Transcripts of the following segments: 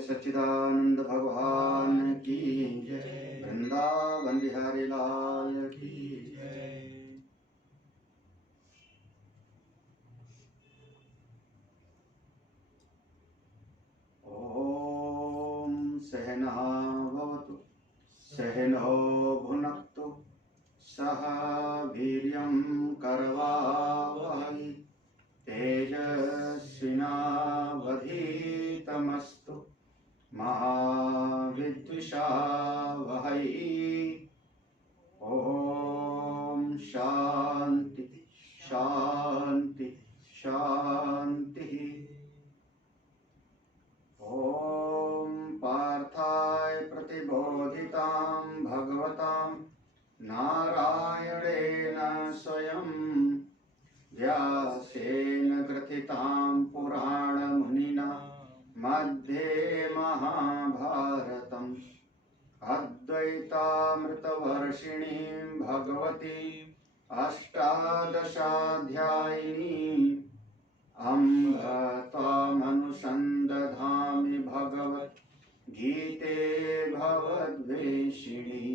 सच्चिदानंद भगवान की जय। वृंदावन बिहारी लाल की जय। ओम सहना भवतु सहनौ भुनक्तु सह वीर्यं करवावहै तेजस्विनावधीतमस्तु मा विद्विषावहै। ओम शांति शांति शांति। ओम पार्थाय प्रतिबोधितां भगवतां नारायणेन स्वयं व्यासेन ग्रथितां पुराणमुनिना मध्ये महाभारतम् अद्वैतामृतवर्षिणीं भगवतीं अष्टादशाध्यायिनीम् अम्ब त्वामनुसन्दधामि भगवद्गीते भवद्वेषिणी।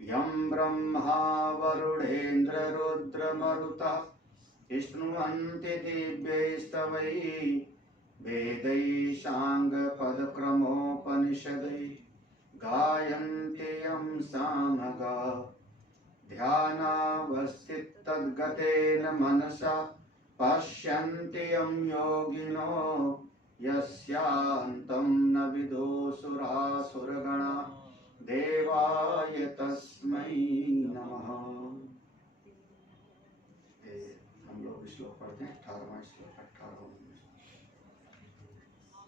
यं ब्रह्मा वरुणेन्द्ररुद्रमरुतः स्तुवन्ति दिव्यैस्तवैः वेदैः साङ्गपदक्रमोपनिषदैः गायन्ति यं सामगा। ध्यानावस्थिततद्गतेन मनसा पश्यन्ति यं योगिनो यस्यान्तं न विदुषुरासुरगणा देवाय तस्मै नमः। हम लोग श्लोक पढ़ते हैं 18वां श्लोक 18वां।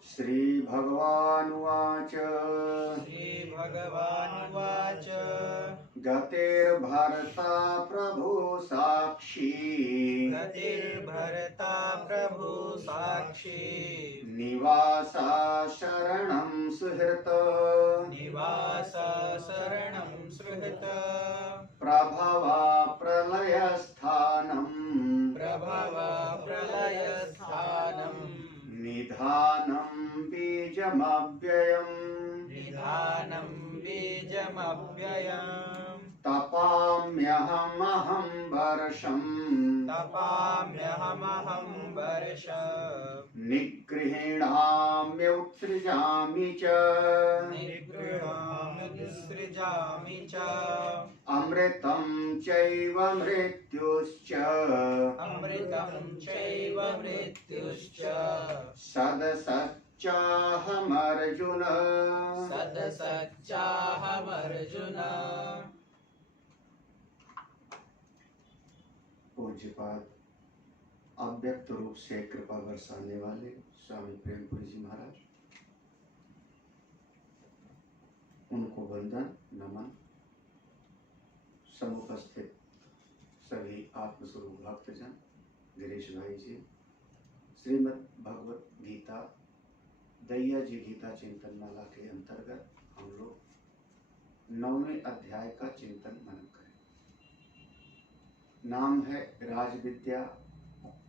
श्री भगवानुवाच गतिर्भर्ता प्रभु साक्षी निवासा शरणं सुहृत प्रभवा प्रलयस्थानम् निधानं बीजमव्ययम् तपाम्यहमहं वर्षम् निगृह्णाम्युत्सृजामि च अमृतं चैव मृत्युश्च सदसच्चाहमर्जुन पूज्यपाद अव्यक्त रूप से कृपा बरसाने वाले स्वामी प्रेमपुरी जी महाराज, उनको वंदन नमन। समुपस्थित सभी आत्मस्वरूप भक्तजन, गिरीश भाई जी, श्रीमद् भगवत गीता दैया जी गीता चिंतन माला के अंतर्गत हम लोग 9वें अध्याय का चिंतन मनन करें। नाम है राजविद्या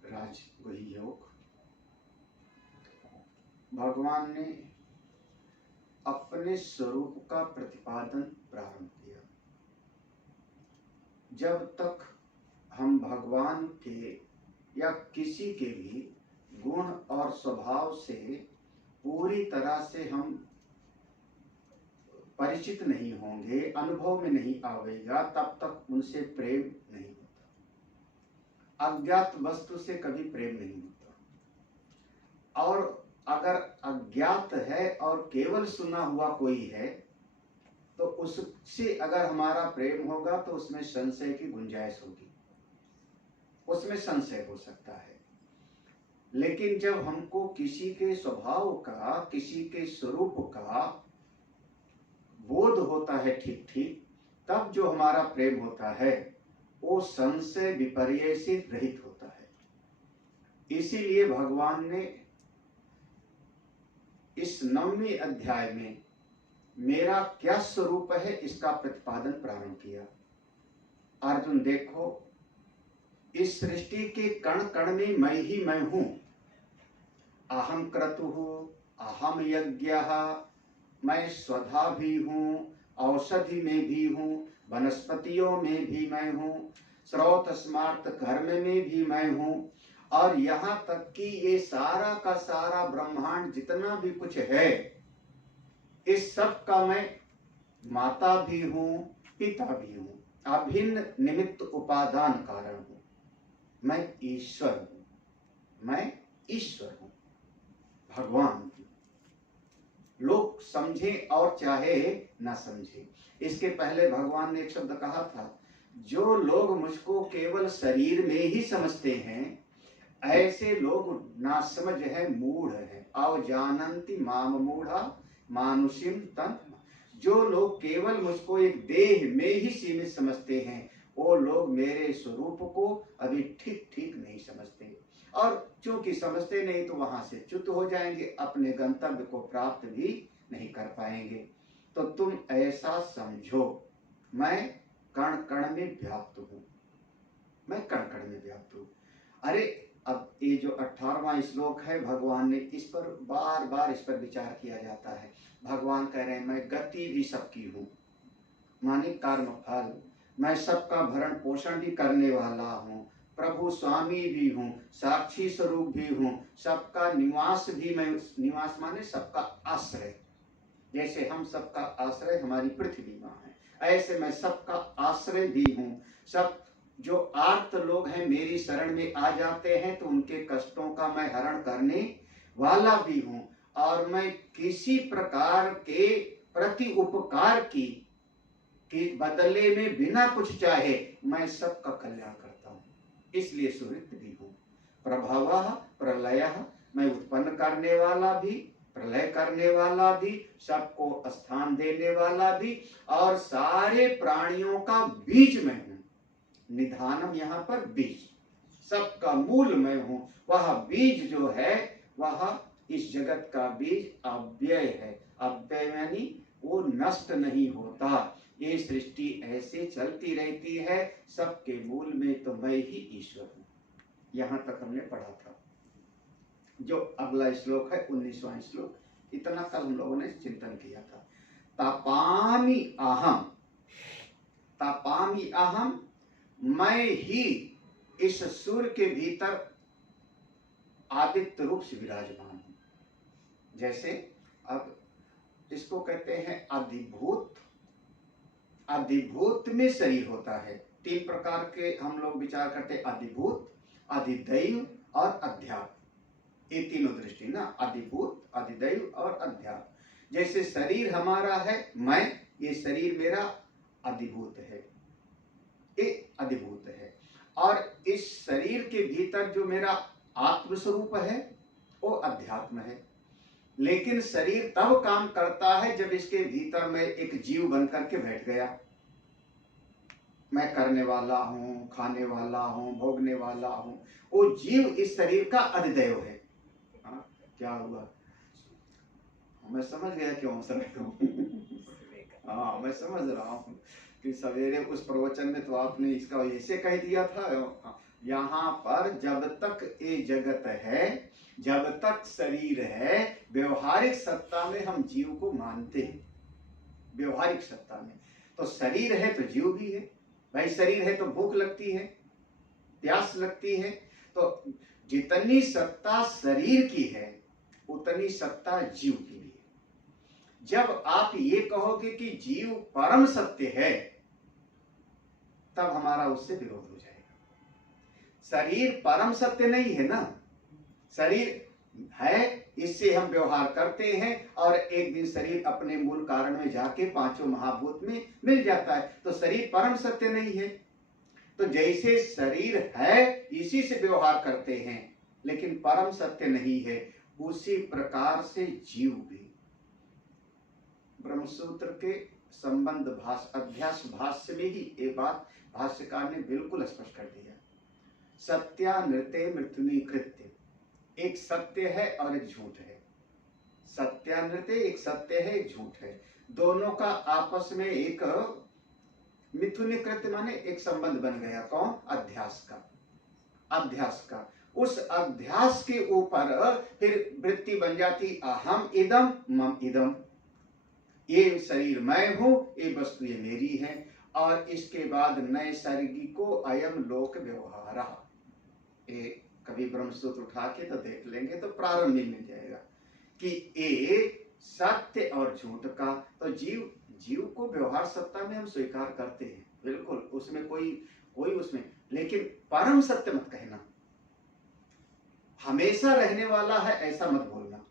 राजगुह्य योग। भगवान ने अपने स्वरूप का प्रतिपादन प्रारंभ किया। जब तक हम भगवान के या किसी के भी गुण और स्वभाव से पूरी तरह से हम परिचित नहीं होंगे, अनुभव में नहीं आवेगा, तब तक उनसे प्रेम नहीं होता। अज्ञात वस्तु से कभी प्रेम नहीं होता। और अगर अज्ञात है और केवल सुना हुआ कोई है तो उससे अगर हमारा प्रेम होगा तो उसमें संशय की गुंजाइश होगी, उसमें संशय हो सकता है। लेकिन जब हमको किसी के स्वभाव का, किसी के स्वरूप का बोध होता है ठीक ठीक, तब जो हमारा प्रेम होता है वो संशय विपर्य से रहित होता है। इसीलिए भगवान ने इस 9वें अध्याय में मेरा क्या स्वरूप है इसका प्रतिपादन प्रारंभ किया। अर्जुन देखो, इस सृष्टि के कण कण में मैं ही मैं हूं। अहम क्रतुः अहम यज्ञः, मैं स्वधा भी हूँ, औषधि में भी हूँ, वनस्पतियों में भी मैं हूँ, स्रोत स्मार्त कर्म में भी मैं हूँ, और यहाँ तक कि ये सारा का सारा ब्रह्मांड जितना भी कुछ है, इस सब का मैं माता भी हूँ, पिता भी हूँ, अभिन्न निमित्त उपादान कारण हूँ। मैं ईश्वर हूँ, मैं ईश्वर हूँ, भगवान हूँ। लोग समझे और चाहे ना समझे, इसके पहले भगवान ने एक शब्द कहा था, जो लोग मुझको केवल शरीर में ही समझते हैं, ऐसे लोग नासमझ है, मूढ़ है। अवजानन्ति माम मूढ़ा मानुषिम तन। जो लोग केवल मुझको एक देह में ही सीमित समझते हैं, वो लोग मेरे स्वरूप को अभी ठीक ठीक नहीं समझते, और चूंकि समझते नहीं तो वहां से च्युत हो जाएंगे, अपने गंतव्य को प्राप्त भी नहीं कर पाएंगे। तो तुम ऐसा समझो, मैं कण कण में व्याप्त हूँ, मैं कण कण में व्याप्त हूँ। अरे अब ये जो 18वां श्लोक है, भगवान ने इस पर बार बार इस पर विचार किया जाता है। भगवान कह रहे हैं मैं गति भी सबकी हूँ, माने कर्म फल, मैं सबका भरण पोषण भी करने वाला हूँ, प्रभु स्वामी भी हूँ, साक्षी स्वरूप भी हूँ, सबका निवास भी मैं, निवास माने सबका आश्रय, जैसे हम सबका आश्रय हमारी पृथ्वी माँ है, ऐसे मैं सबका आश्रय भी हूँ। सब जो आर्त लोग हैं मेरी शरण में आ जाते हैं तो उनके कष्टों का मैं हरण करने वाला भी हूँ, और मैं किसी प्रकार के प्रति उपकार की बदले में बिना कुछ चाहे मैं सबका कल्याण करता हूँ, इसलिए सुहृत भी हूँ। प्रभवः प्रलयः, मैं उत्पन्न करने वाला भी, प्रलय करने वाला भी, सबको स्थान देने वाला भी, और सारे प्राणियों का बीज मैं हूँ। निधानम यहाँ पर बीज, सबका मूल मैं हूँ। वह बीज जो है वह इस जगत का बीज अव्यय है। अव्यय यानी वो नष्ट नहीं होता। ये सृष्टि ऐसे चलती रहती है, सबके मूल में तो मैं ही ईश्वर हूँ। यहाँ तक हमने पढ़ा था। जो अगला श्लोक है 19वां श्लोक, इतना कल हम लोगों ने चिंतन किया था। तपामि अहम, तपामि अहम, मैं ही इस सूर्य के भीतर आदित्य रूप से विराजमान हूँ। जैसे अब इसको कहते हैं अधिभूत, अधिभूत में शरीर होता है। 3 प्रकार के हम लोग विचार करते हैं, अधिभूत, अधिदैव और अध्यात्म। ये तीनों दृष्टि ना, अधिभूत, अधिदैव और अध्यात्म। जैसे शरीर हमारा है मैं, ये शरीर मेरा अधिभूत है, ये अधिभूत है, और इस शरीर के भीतर जो मेरा आत्मस्वरूप है वो अध्यात्म है। लेकिन शरीर तब काम करता है जब इसके भीतर मैं एक जीव बन करके बैठ गया। मैं करने वाला हूँ, खाने वाला हूँ, भोगने वाला हूँ। वो जीव इस शरीर का अधिदैव है। हाँ, क्या हुआ? मैं समझ गया क्यों हंस रहे हो। हाँ, मैं समझ रहा हूँ कि सवेरे उस प्रवचन में तो आपने इसका ऐसे कह दिया था। यहाँ पर जब तक ये जगत है, जब तक शरीर है, व्यवहारिक सत्ता में हम जीव को मानते हैं। व्यवहारिक सत्ता में तो शरीर है तो जीव भी है। भाई शरीर है तो भूख लगती है, प्यास लगती है, तो जितनी सत्ता शरीर की है उतनी सत्ता जीव की भी है। जब आप ये कहोगे कि जीव परम सत्य है, तब हमारा उससे विरोध हो जाएगा। शरीर परम सत्य नहीं है ना, शरीर है, इससे हम व्यवहार करते हैं, और एक दिन शरीर अपने मूल कारण में जाके 5 महाभूत में मिल जाता है। तो शरीर परम सत्य नहीं है। तो जैसे शरीर है इसी से व्यवहार करते हैं, लेकिन परम सत्य नहीं है, उसी प्रकार से जीव भी। ब्रह्मसूत्र के संबंध अध्यास भाष्य में ही ये बात भाष्यकार ने बिल्कुल स्पष्ट कर दिया। सत्यानृते मृत्युनि कृत्य, एक सत्य है और एक झूठ है। सत्यानृते एक सत्य है, एक झूठ है। दोनों का आपस में एक मिथुन कृत्य माने एक संबंध बन गया। कौन? अध्यास का। अध्यास का उस अध्यास के ऊपर फिर वृत्ति बन जाती अहम इदम मम इदम, ये शरीर मैं हूं, ये वस्तु ये मेरी है। और इसके बाद नैसर्गिको अयम लोक व्यवहार, ये कभी ब्रह्मसूत्र उठा के तो देख लेंगे तो प्रारंभ में मिल जाएगा कि ये सत्य और झूठ का, तो जीव को व्यवहार सत्ता में हम स्वीकार करते हैं, बिल्कुल, उसमें कोई उसमें, लेकिन परम सत्य मत कहना, हमेशा रहने वाला है ऐसा मत बोलना।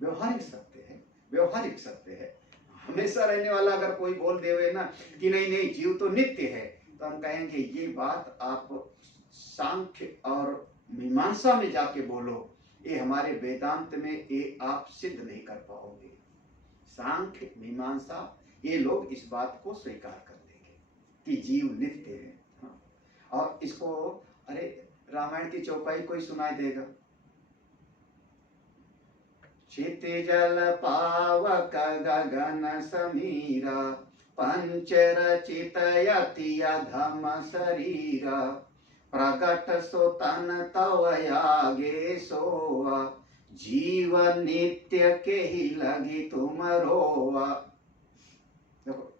व्यवहारिक सत्य है, व्यवहारिक सत्य है। हमेशा रहने वाला अगर कोई बोल देवे ना कि नहीं नहीं जीव तो नित्य है, तो हम कहेंगे ये बात आप सांख्य और मीमांसा में जाके बोलो, ये हमारे वेदांत में ये आप सिद्ध नहीं कर पाओगे। सांख्य मीमांसा ये लोग इस बात को स्वीकार कर लेंगे कि जीव नित्य है। और इसको अरे रामायण की चौपाई कोई सुनाई देगा, क्षितिजल पावक गगन समीरा, पंचरचित यति अधम शरीरा, प्रगट सो तन तव आगे सोवा, जीव नित्य के ही लगी तुम रोवा। देखो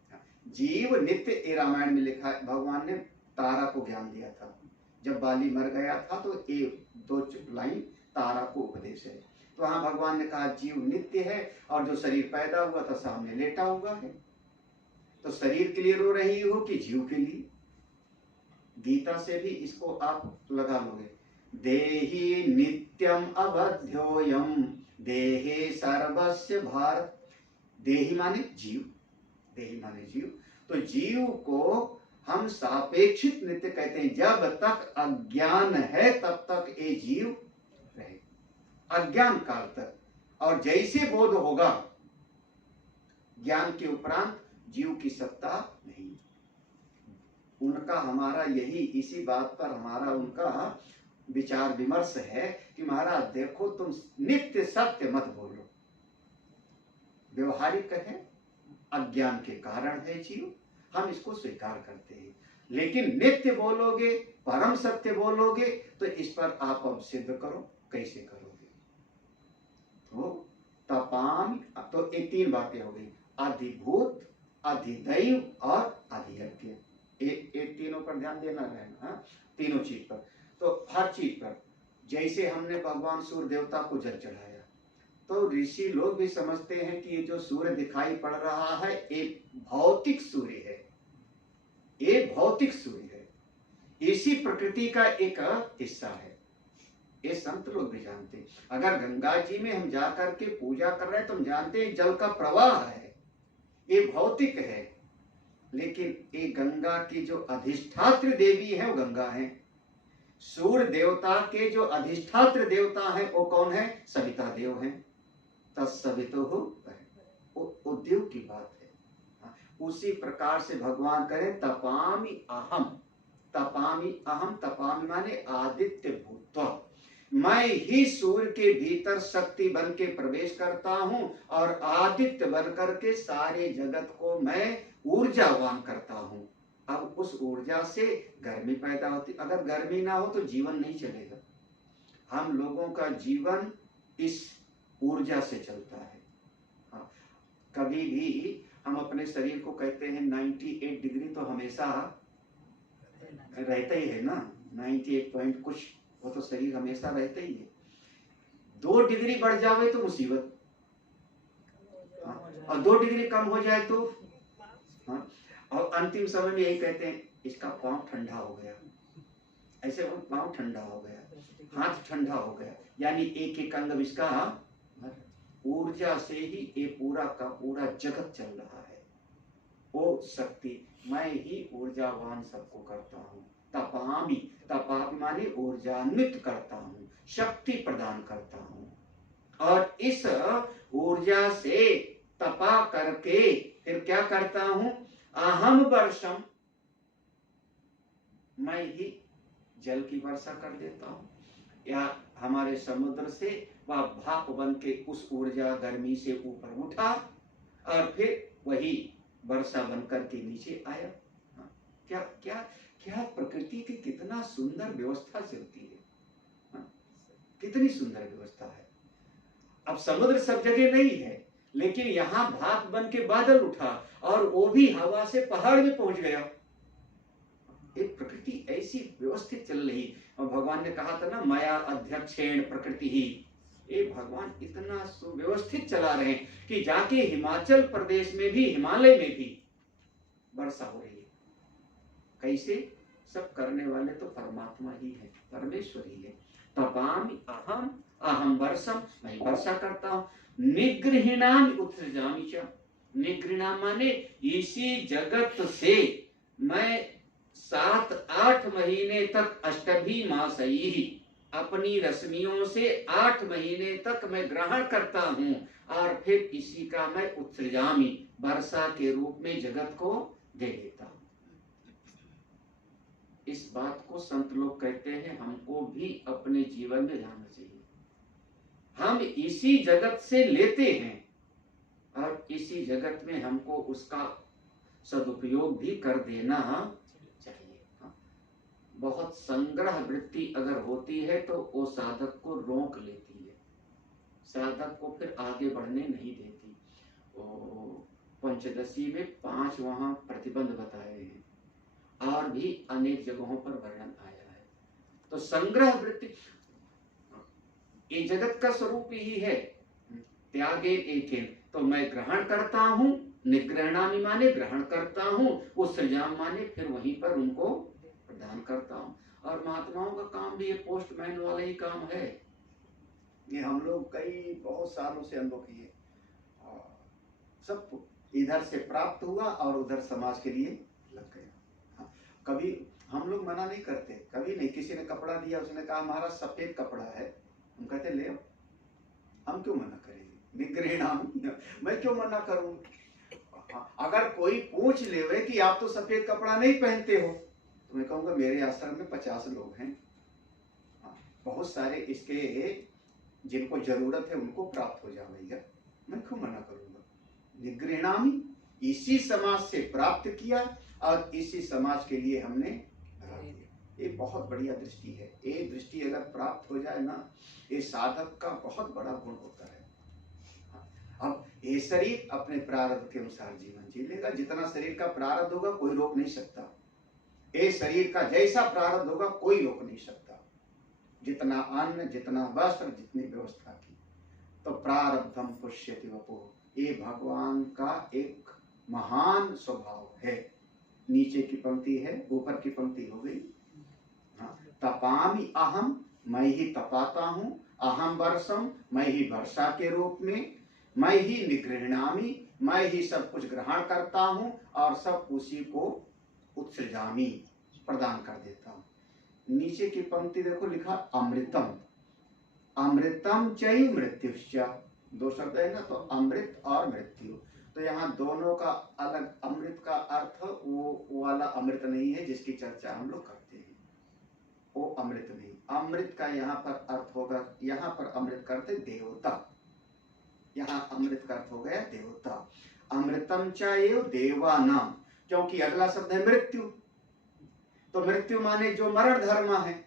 जीव नित्य, ये रामायण में लिखा है, भगवान ने तारा को ज्ञान दिया था जब बाली मर गया था, तो ये 2 लाइन तारा को उपदेश है। तो वहां भगवान ने कहा जीव नित्य है, और जो शरीर पैदा हुआ था सामने लेटा हुआ है, तो शरीर के लिए रो रही हो कि जीव के लिए? गीता से भी इसको आप लगा लोगे, देहि नित्यम अवध्योयम देहे सर्वस्य भारत। देहि माने जीव, देहि माने जीव, तो जीव को हम सापेक्षित नित्य कहते हैं। जब तक अज्ञान है तब तक ये जीव रहे, अज्ञान काल तक, और जैसे बोध होगा ज्ञान के उपरांत जीव की सत्ता नहीं। उनका हमारा यही, इसी बात पर हमारा उनका विचार विमर्श है कि महाराज देखो तुम नित्य सत्य मत बोलो, व्यवहारिक है, अज्ञान के कारण है जीव, हम इसको स्वीकार करते हैं। लेकिन नित्य बोलोगे, परम सत्य बोलोगे, तो इस पर आप अब सिद्ध करो, कैसे करोगे? तो तपाम, तो ये 3 बातें हो गई, अधिभूत, अधिदैव और अधियज्ञ। ये तीनों पर ध्यान देना रहना, तीनों चीज पर। तो हर चीज पर, जैसे हमने भगवान सूर्य देवता को जल चढ़ाया, तो ऋषि लोग भी समझते हैं कि ये जो सूर्य दिखाई पड़ रहा है ये भौतिक सूर्य है, ये भौतिक सूर्य है, इसी प्रकृति का एक हिस्सा है। ये संत लोग भी जानते हैं। अगर गंगा जी में हम जाकर के पूजा कर रहे हैं तो हम जानते हैं जल का प्रवाह है, ये भौतिक है, लेकिन ये गंगा की जो अधिष्ठात्र देवी है वो गंगा है। सूर्य देवता के जो अधिष्ठात्र देवता है वो कौन है? सविता देव है। तत्सवितो उद्योग की बात है। उसी प्रकार से भगवान करें तपामि अहम, तपामि अहम, तपामि माने आदित्य भूत्वा, मैं ही सूर्य के भीतर शक्ति बन के प्रवेश करता हूं और आदित्य बन करके सारे जगत को मैं ऊर्जावान करता हूं। अब उस ऊर्जा से गर्मी पैदा होती, अगर गर्मी ना हो तो जीवन नहीं चलेगा। हम लोगों का जीवन इस ऊर्जा से चलता है। हाँ, कभी भी हम अपने शरीर को कहते हैं 98 डिग्री तो हमेशा रहता ही है ना, 98 पॉइंट कुछ, वो तो शरीर हमेशा रहता ही है। 2 डिग्री बढ़ जावे तो मुसीबत, और 2 डिग्री कम हो जाए तो हाँ, और अंतिम समय में यही कहते हैं इसका पांव ठंडा हो गया, ऐसे वो पांव ठंडा हो गया, हाथ ठंडा हो गया, यानी एक एक अंग इसका ऊर्जा से ही ये पूरा का पूरा जगत चल रहा है। वो शक्ति, मैं ही ऊर्जावान सबको करता हूँ। तपामि, तपामि माने ऊर्जान्वित करता हूँ, शक्ति प्रदान करता हूँ, और इस ऊर्जा से तपा करके फिर क्या करता हूँ? अहम वर्षम, मैं ही जल की वर्षा कर देता हूँ, या हमारे समुद्र से वह भाप बन के उस ऊर्जा गर्मी से ऊपर उठा और फिर वही वर्षा बनकर के नीचे आया। क्या क्या क्या प्रकृति की कितना सुंदर व्यवस्था चलती है, हाँ? कितनी सुंदर व्यवस्था है। अब समुद्र सब जगह नहीं है, लेकिन यहाँ भाप बन के बादल उठा और वो भी हवा से पहाड़ में पहुंच गया। एक प्रकृति ऐसी व्यवस्थित चल रही, और भगवान ने कहा था ना, माया अध्यक्षेण प्रकृति ही। ये भगवान इतना सुव्यवस्थित चला रहे हैं कि जाके हिमाचल प्रदेश में भी, हिमालय में भी वर्षा हो रही है। कैसे? सब करने वाले तो परमात्मा ही है, परमेश्वर ही है। तपामि अहम अहम वर्षम, मैं वर्षा करता हूँ। निगृहिणामि उत्सृजामि च, निगृहिणाम माने इसी जगत से मैं 7-8 महीने तक अष्टभी मासई, अपनी रश्मियों से 8 महीने तक मैं ग्रहण करता हूँ, और फिर इसी का मैं उत्सृजामि, वर्षा के रूप में जगत को दे देता हूँ। इस बात को संत लोग कहते हैं, हमको भी अपने जीवन में ध्यान चाहिए। हम इसी जगत से लेते हैं और इसी जगत में हमको उसका सदुपयोग भी कर देना चाहिए। बहुत संग्रह वृत्ति अगर होती है तो वो साधक को रोक लेती है, साधक को फिर आगे बढ़ने नहीं देती। पंचदशी में 5 वहां प्रतिबंध बताए हैं, और भी अनेक जगहों पर वर्णन आया है। तो संग्रह वृत्ति ये जगत का स्वरूप ही है, त्यागे एकेन, तो मैं ग्रहण करता हूँ, निग्रहणामि माने ग्रहण करता हूँ, उत्सृजाम माने फिर वहीं पर उनको प्रदान करता हूँ। और महात्माओं का काम भी ये पोस्टमैन वाला ही काम है। ये हम लोग कई बहुत सालों से अनुभव किए, सब इधर से प्राप्त हुआ और उधर समाज के लिए लग गया। कभी हम लोग मना नहीं करते, कभी नहीं। किसी ने कपड़ा दिया, उसने कहा हमारा सफेद कपड़ा है, हम कहते ले आओ, हम क्यों मना करेंगे, निगृहीणाम, मैं क्यों मना करूं। अगर कोई पूछ लेवे कि आप तो सफेद कपड़ा नहीं पहनते हो, तो मैं कहूंगा मेरे आश्रम में 50 लोग हैं, बहुत सारे इसके जिनको जरूरत है उनको प्राप्त हो जाएगा, मैं क्यों मना करूंगा। निगृहीणामि, इसी समाज से प्राप्त किया और इसी समाज के लिए हमने लगा दिया। ये बहुत बढ़िया दृष्टि है। ये दृष्टि अगर प्राप्त हो जाए ना, ये साधक का बहुत बड़ा गुण होता है। अब ये शरीर अपने प्रारब्ध के अनुसार जीवन जी लेगा, जितना शरीर का प्रारब्ध होगा कोई रोक नहीं सकता। ये शरीर का जैसा प्रारब्ध होगा कोई रोक नहीं सकता, जितना अन्न, जितना वस्त्र, जितनी व्यवस्था की। तो प्रारब्धम पुष्यति वपुः, ये भगवान का एक महान स्वभाव है। नीचे की पंक्ति है, ऊपर की पंक्ति हो गई। तपामि अहम, मैं ही तपाता हूँ, अहम वर्षम, मैं ही वर्षा के रूप में, मैं ही निगृहीणामि, मैं ही सब कुछ ग्रहण करता हूँ और सब उसी को उत्सृजामि, प्रदान कर देता हूँ। नीचे की पंक्ति देखो, लिखा अमृतम, अमृतम चैव मृत्युश्च, 2 शब्द है ना, तो अमृत और मृत्यु। तो यहाँ दोनों का अलग, अमृत का अर्थ वो वाला अमृत नहीं है जिसकी चर्चा हम लोग करते हैं, वो अमृत नहीं। अमृत का यहाँ पर अर्थ होगा, यहाँ पर अमृत करते देवता, यहाँ अमृत का अर्थ हो गया देवता। अमृतम चैव देवानाम, क्योंकि अगला शब्द है मृत्यु, तो मृत्यु माने जो मरण धर्म है,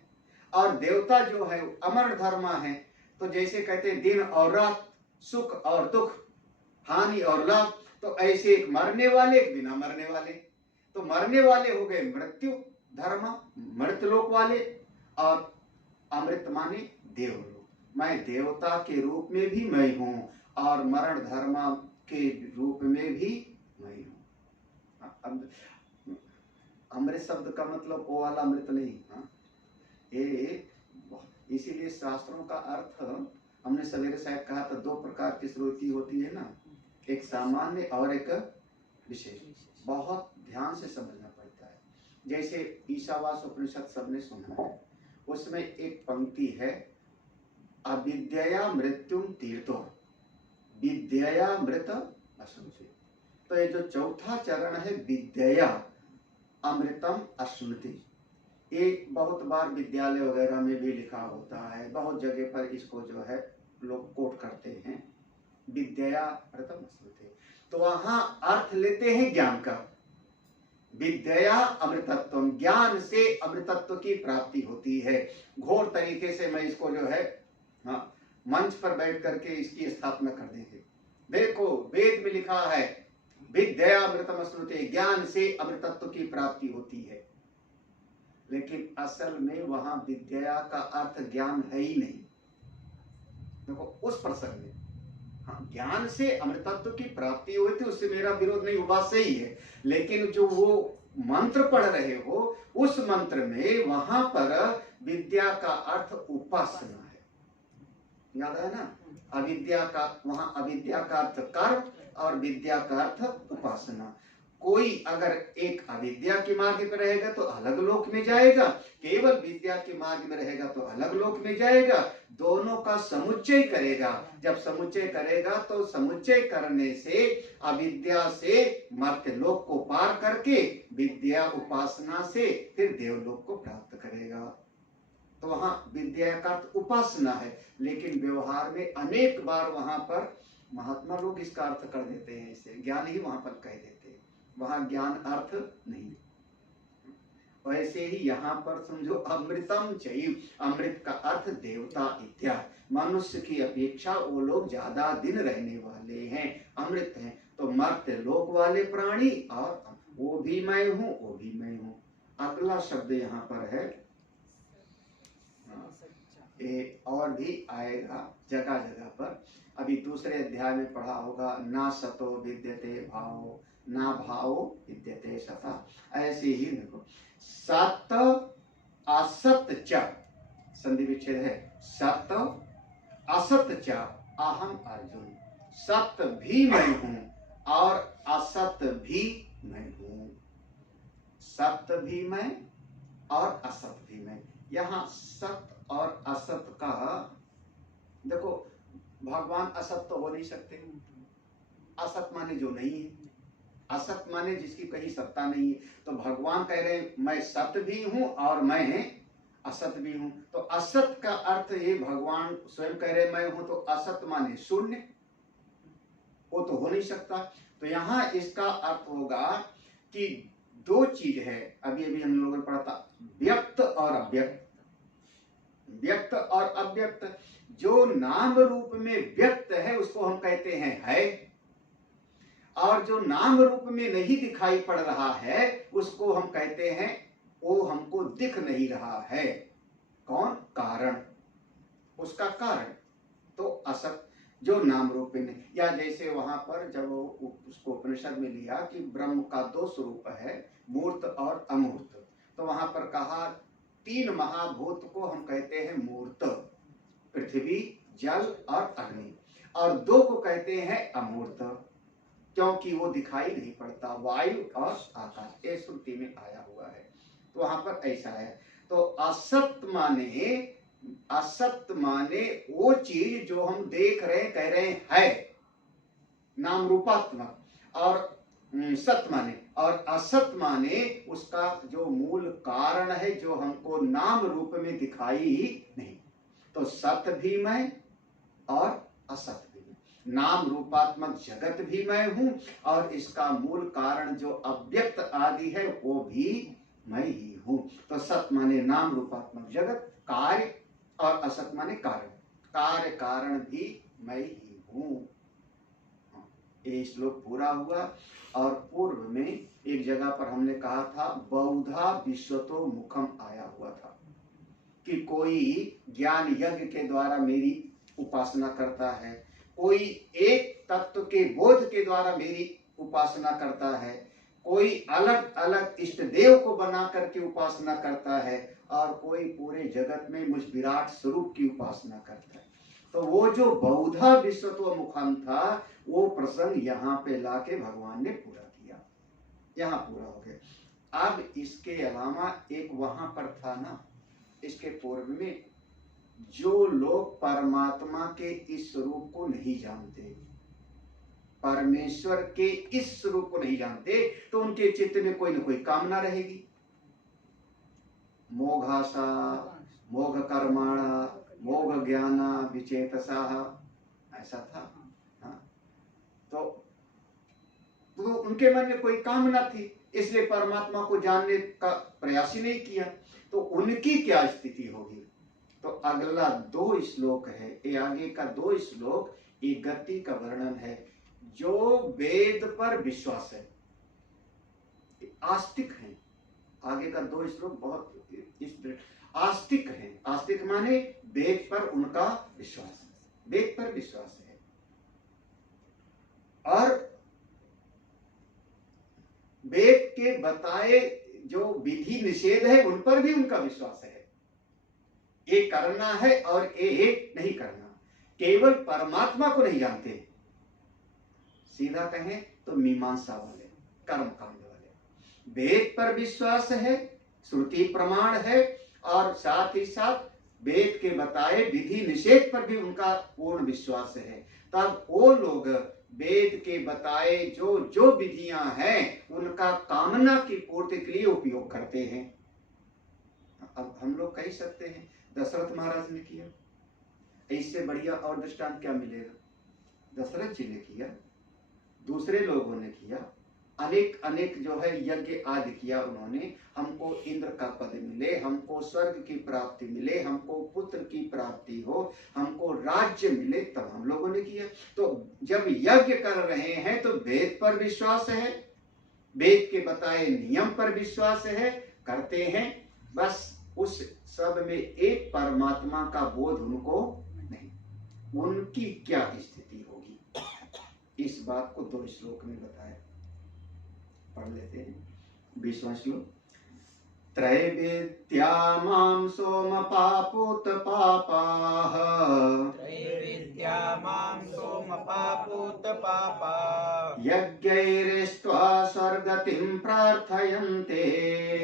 और देवता जो है अमर धर्म है। तो जैसे कहते हैं दिन और रात, सुख और दुख, हानि और लाभ, तो ऐसे एक मरने वाले, एक बिना मरने वाले। तो मरने वाले हो गए मृत्यु धर्म, मृतलोक वाले, और अमृत माने देवलोक। मैं देवता के रूप में भी मैं हूँ और मरण धर्म के रूप में भी मैं हूँ। अमृत शब्द का मतलब वो वाला अमृत नहीं। ये इसीलिए शास्त्रों का अर्थ हमने सवेरे शायद कहा था, 2 प्रकार की श्रुति होती है ना, एक सामान्य और एक विशेष। बहुत ध्यान से समझना पड़ता है। जैसे ईशावास उपनिषद सबने सुना है, उसमें एक पंक्ति है, अविद्यया मृत्युम तीर्थो विद्यया मृत अश्नुते। तो ये जो चौथा चरण है, विद्यया अमृतम अश्नुते, ये बहुत बार विद्यालय वगैरह में भी लिखा होता है, बहुत जगह पर इसको जो है लोग कोट करते हैं, विद्या अमृतम अश्नुते। तो वहां अर्थ लेते हैं ज्ञान का, विद्या अमृतत्व, ज्ञान से अमृतत्व की प्राप्ति होती है। घोर तरीके से मैं इसको जो है मंच पर बैठ करके इसकी स्थापना कर देंगे। देखो वेद में लिखा है विद्या अमृतम श्नुते, ज्ञान से अमृतत्व की प्राप्ति होती है, लेकिन असल में वहां विद्या का अर्थ ज्ञान है ही नहीं। देखो उस प्रसंग में ज्ञान से अमृतत्व की प्राप्ति हुई थी, उससे मेरा विरोध नहीं, वो बात सही है, लेकिन जो वो मंत्र पढ़ रहे हो उस मंत्र में वहां पर विद्या का अर्थ उपासना है, याद है ना? अविद्या का, वहां अविद्या का अर्थ कर्म और विद्या का अर्थ उपासना। कोई अगर एक अविद्या के मार्ग पर रहेगा तो अलग लोक में जाएगा, केवल विद्या के मार्ग में रहेगा तो अलग लोक में जाएगा। दोनों का समुच्चय करेगा, जब समुच्चय करेगा तो समुच्चय करने से अविद्या से मर्त्य लोक को पार करके विद्या उपासना से फिर देवलोक को प्राप्त करेगा। तो वहां विद्या का अर्थ उपासना है, लेकिन व्यवहार में अनेक बार वहां पर महात्मा लोग इसका अर्थ कर देते हैं, इसे ज्ञान ही वहां पर कह देते हैं, वहां ज्ञान अर्थ नहीं। वैसे ही यहाँ पर समझो अमृतम चैव, अमृत का अर्थ देवता इत्यादि, मनुष्य की अपेक्षा वो लोग ज्यादा दिन रहने वाले हैं, अमृत हैं। तो मर्त्य लोक वाले प्राणी, और वो भी मैं हूँ, वो भी मैं हूँ। अगला शब्द यहाँ पर है, और भी आएगा जगह जगह पर, अभी दूसरे अध्याय में पढ़ा होगा, ना सतो विद्यते भावो, ना भावो विद्यते सता। ऐसे ही देखो सत असत च, संधि विच्छेद है, सत असत च अहम अर्जुन, सत्य भी मैं हूं और असत्य भी मैं हूं, सत्य भी मैं और असत्य भी मैं। यहाँ सत्य और असत्य का, देखो भगवान असत्य तो हो नहीं सकते, असत्य माने जो नहीं है, असत्य माने जिसकी कहीं सत्ता नहीं है। तो भगवान कह रहे हैं मैं सत्य भी हूं और मैं असत्य भी हूं। तो असत्य का अर्थ ये भगवान स्वयं कह रहे मैं हूं, तो असत्य माने शून्य, वो तो हो नहीं सकता। तो यहाँ इसका अर्थ होगा कि दो चीज है, अभी अभी हम लोगों ने पढ़ा था, व्यक्त और अव्यक्त। व्यक्त और अव्यक्त, जो नाम रूप में व्यक्त है उसको हम कहते हैं है, और जो नाम रूप में नहीं दिखाई पड़ रहा है उसको हम कहते हैं वो हमको दिख नहीं रहा है। कौन? कारण, उसका कारण तो असत, जो नाम रूप में नहीं। या जैसे वहां पर जब उसको उपनिषद में लिया कि ब्रह्म का दो स्वरूप है, मूर्त और अमूर्त, तो वहां पर कहा तीन महाभूत को हम कहते हैं मूर्त, पृथ्वी, जल और अग्नि, और दो को कहते हैं अमूर्त, क्योंकि वो दिखाई नहीं पड़ता, वायु और आकाश, ये श्रुति में आया हुआ है। तो वहां पर ऐसा है। तो असत्य माने, असत्य माने वो चीज जो हम देख रहे कह रहे है, नाम रूपात्मक, और सत्य माने, और असत माने उसका जो मूल कारण है जो हमको नाम रूप में दिखाई ही नहीं। तो सत्य भी मैं और असत भी मैं, नाम रूपात्मक जगत भी मैं हूं, और इसका मूल कारण जो अव्यक्त आदि है वो भी मैं ही हूं। तो सत्य माने नाम रूपात्मक जगत, कार्य, और असत माने कारण, कार्य कारण भी मैं ही हूं। ये श्लोक पूरा हुआ। और पूर्व में एक जगह पर हमने कहा था बहुधा विश्वतो मुखम आया हुआ था, कि कोई ज्ञान यज्ञ के द्वारा मेरी उपासना करता है, कोई एक तत्व के बोध के द्वारा मेरी उपासना करता है, कोई अलग अलग इष्ट देव को बना करके उपासना करता है, और कोई पूरे जगत में मुझ विराट स्वरूप की उपासना करता है। तो वो जो बहुधा विश्वतो मुखम था वो प्रसंग यहाँ पे लाके भगवान ने पूरा किया, यहाँ पूरा हो गया। अब इसके अलावा एक वहां पर था ना, इसके पूर्व में, जो लोग परमात्मा के इस स्वरूप को नहीं जानते, परमेश्वर के इस स्वरूप को नहीं जानते, तो उनके चित्त में कोई न कोई कामना रहेगी, मोघासा मोघ कर्माणा मोघ ज्ञाना विचेतसा, ऐसा था। हाँ, तो तो उनके मन में कोई कामना थी, इसलिए परमात्मा को जानने का प्रयास ही नहीं किया। तो उनकी क्या स्थिति होगी? तो अगला 2 श्लोक है, ये आगे का 2 श्लोक, ये गति का वर्णन है। जो वेद पर विश्वास है, आस्तिक है। आगे का 2 श्लोक बहुत आस्तिक है। आस्तिक माने वेद पर उनका विश्वास है, वेद पर विश्वास है। और वेद के बताए जो विधि निषेध है उन पर भी उनका विश्वास है। ये करना है और ये नहीं करना। केवल परमात्मा को नहीं जानते, सीधा कहें तो मीमांसा वाले, कर्म कांड वाले। वेद पर विश्वास है, श्रुति प्रमाण है, और साथ ही साथ वेद के बताए विधि निषेध पर भी उनका पूर्ण विश्वास है। तब वो लोग वेद के बताए जो जो विधियां हैं उनका कामना की पूर्ति के लिए उपयोग करते हैं। अब हम लोग कह सकते हैं दशरथ महाराज ने किया, इससे बढ़िया और दृष्टांत क्या मिलेगा? दशरथ जी ने किया, दूसरे लोगों ने किया, अनेक अनेक जो है यज्ञ आदि किया उन्होंने। हमको इंद्र का पद मिले, हमको स्वर्ग की प्राप्ति मिले, हमको पुत्र की प्राप्ति हो, हमको राज्य मिले, तब हम लोगों ने किया। तो जब यज्ञ कर रहे हैं तो वेद पर विश्वास है, वेद के बताए नियम पर विश्वास है, करते हैं। बस उस सब में एक परमात्मा का बोध उनको नहीं। उनकी क्या स्थिति होगी, इस बात को 2 श्लोक में बताया। पढ़ लेते हैं 20वां श्लोक। त्रैविद्या मां सोमपापूत पापाः, त्रैविद्या मां सोमपापूत पापाः, यज्ञैरिष्ट्वा स्वर्गतिं प्रार्थयन्ते,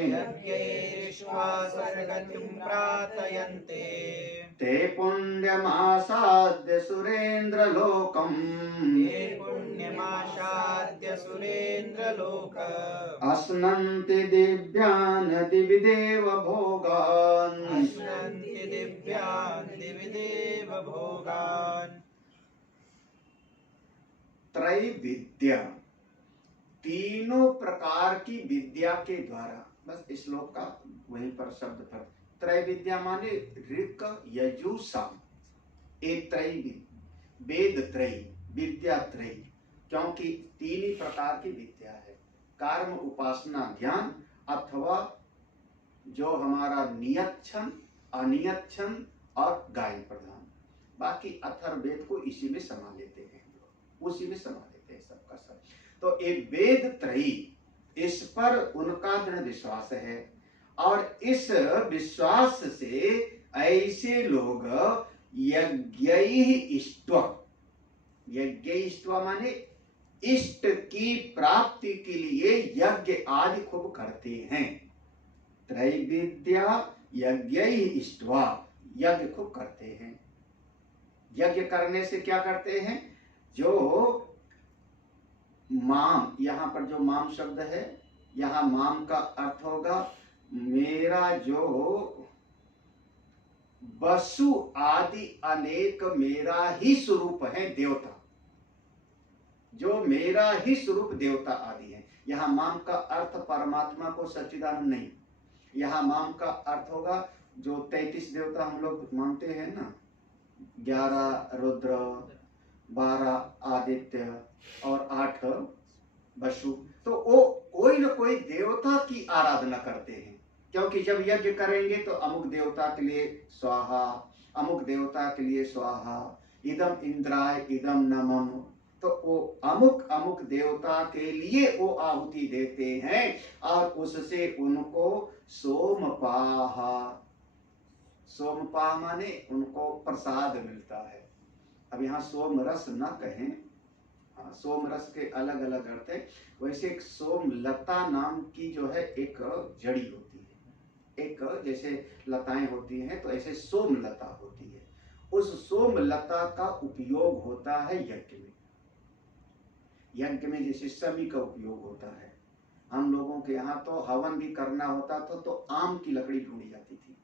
यज्ञैरिष्ट्वा स्वर्गतिं प्रार्थयन्ते, ते पुण्यमासाद्य सुरेन्द्रलोकम्, ते पुण्यमासाद्य सुरेन्द्रलोकम्, अश्नन्ति दिव्यान् दिवि देव भोगान्, अश्नन्ति दिव्यान् दिवि देव भोगान्। त्रैविद्या, तीनों प्रकार की विद्या के द्वारा, बस श्लोक का वहीं पर शब्द पर त्रैविद्या माने ऋक यजु साम, एक त्रय, वेद त्रय, विद्या त्रय, क्योंकि 3 ही प्रकार की विद्या है। कर्म, उपासना, ज्ञान, अथवा जो हमारा नियत छंद, अनियत छंद और गायन प्रधान। बाकी अथर्ववेद को इसी में समा लेते हैं, उसी में समा लेते हैं सबका सब। तो एक वेद त्रयी, इस पर उनका दृढ़ विश्वास है। और इस विश्वास से ऐसे लोग यज्ञैहिष्ट्वा, यज्ञैहिष्ट्वा माने इष्ट की प्राप्ति के लिए यज्ञ आदि खूब करते हैं। त्रैविद्या यज्ञैहिष्ट्वा, यज्ञ खूब करते हैं। यज्ञ करने से क्या करते हैं? जो माम, यहाँ पर जो माम शब्द है, यहाँ माम का अर्थ होगा मेरा जो वसु आदि अनेक मेरा ही स्वरूप है देवता, जो मेरा ही स्वरूप देवता आदि है। यहाँ माम का अर्थ परमात्मा को सच्चिदानंद नहीं, यहाँ माम का अर्थ होगा जो 33 देवता हम लोग मानते हैं ना, 11 रुद्र, 12 आदित्य और 8 वसु। तो वो कोई न कोई देवता की आराधना करते हैं, क्योंकि जब यज्ञ करेंगे तो अमुक देवता के लिए स्वाहा, अमुक देवता के लिए स्वाहा, इदम इंद्राय इदम नमः। तो वो अमुक अमुक देवता के लिए वो आहुति देते हैं और उससे उनको सोमपाहा, सोमपाह माने उनको प्रसाद मिलता है। अब यहाँ सोम रस न कहें, सोम रस के अलग अलग अर्थ है। वैसे एक सोम लता नाम की जो है एक जड़ी होती है, एक जैसे लताएं होती हैं तो ऐसे सोम लता होती है। उस सोम लता का उपयोग होता है यज्ञ में। यज्ञ में जैसे समी का उपयोग होता है। हम लोगों के यहाँ तो हवन भी करना होता था तो आम की लकड़ी ढूंढी जाती थी।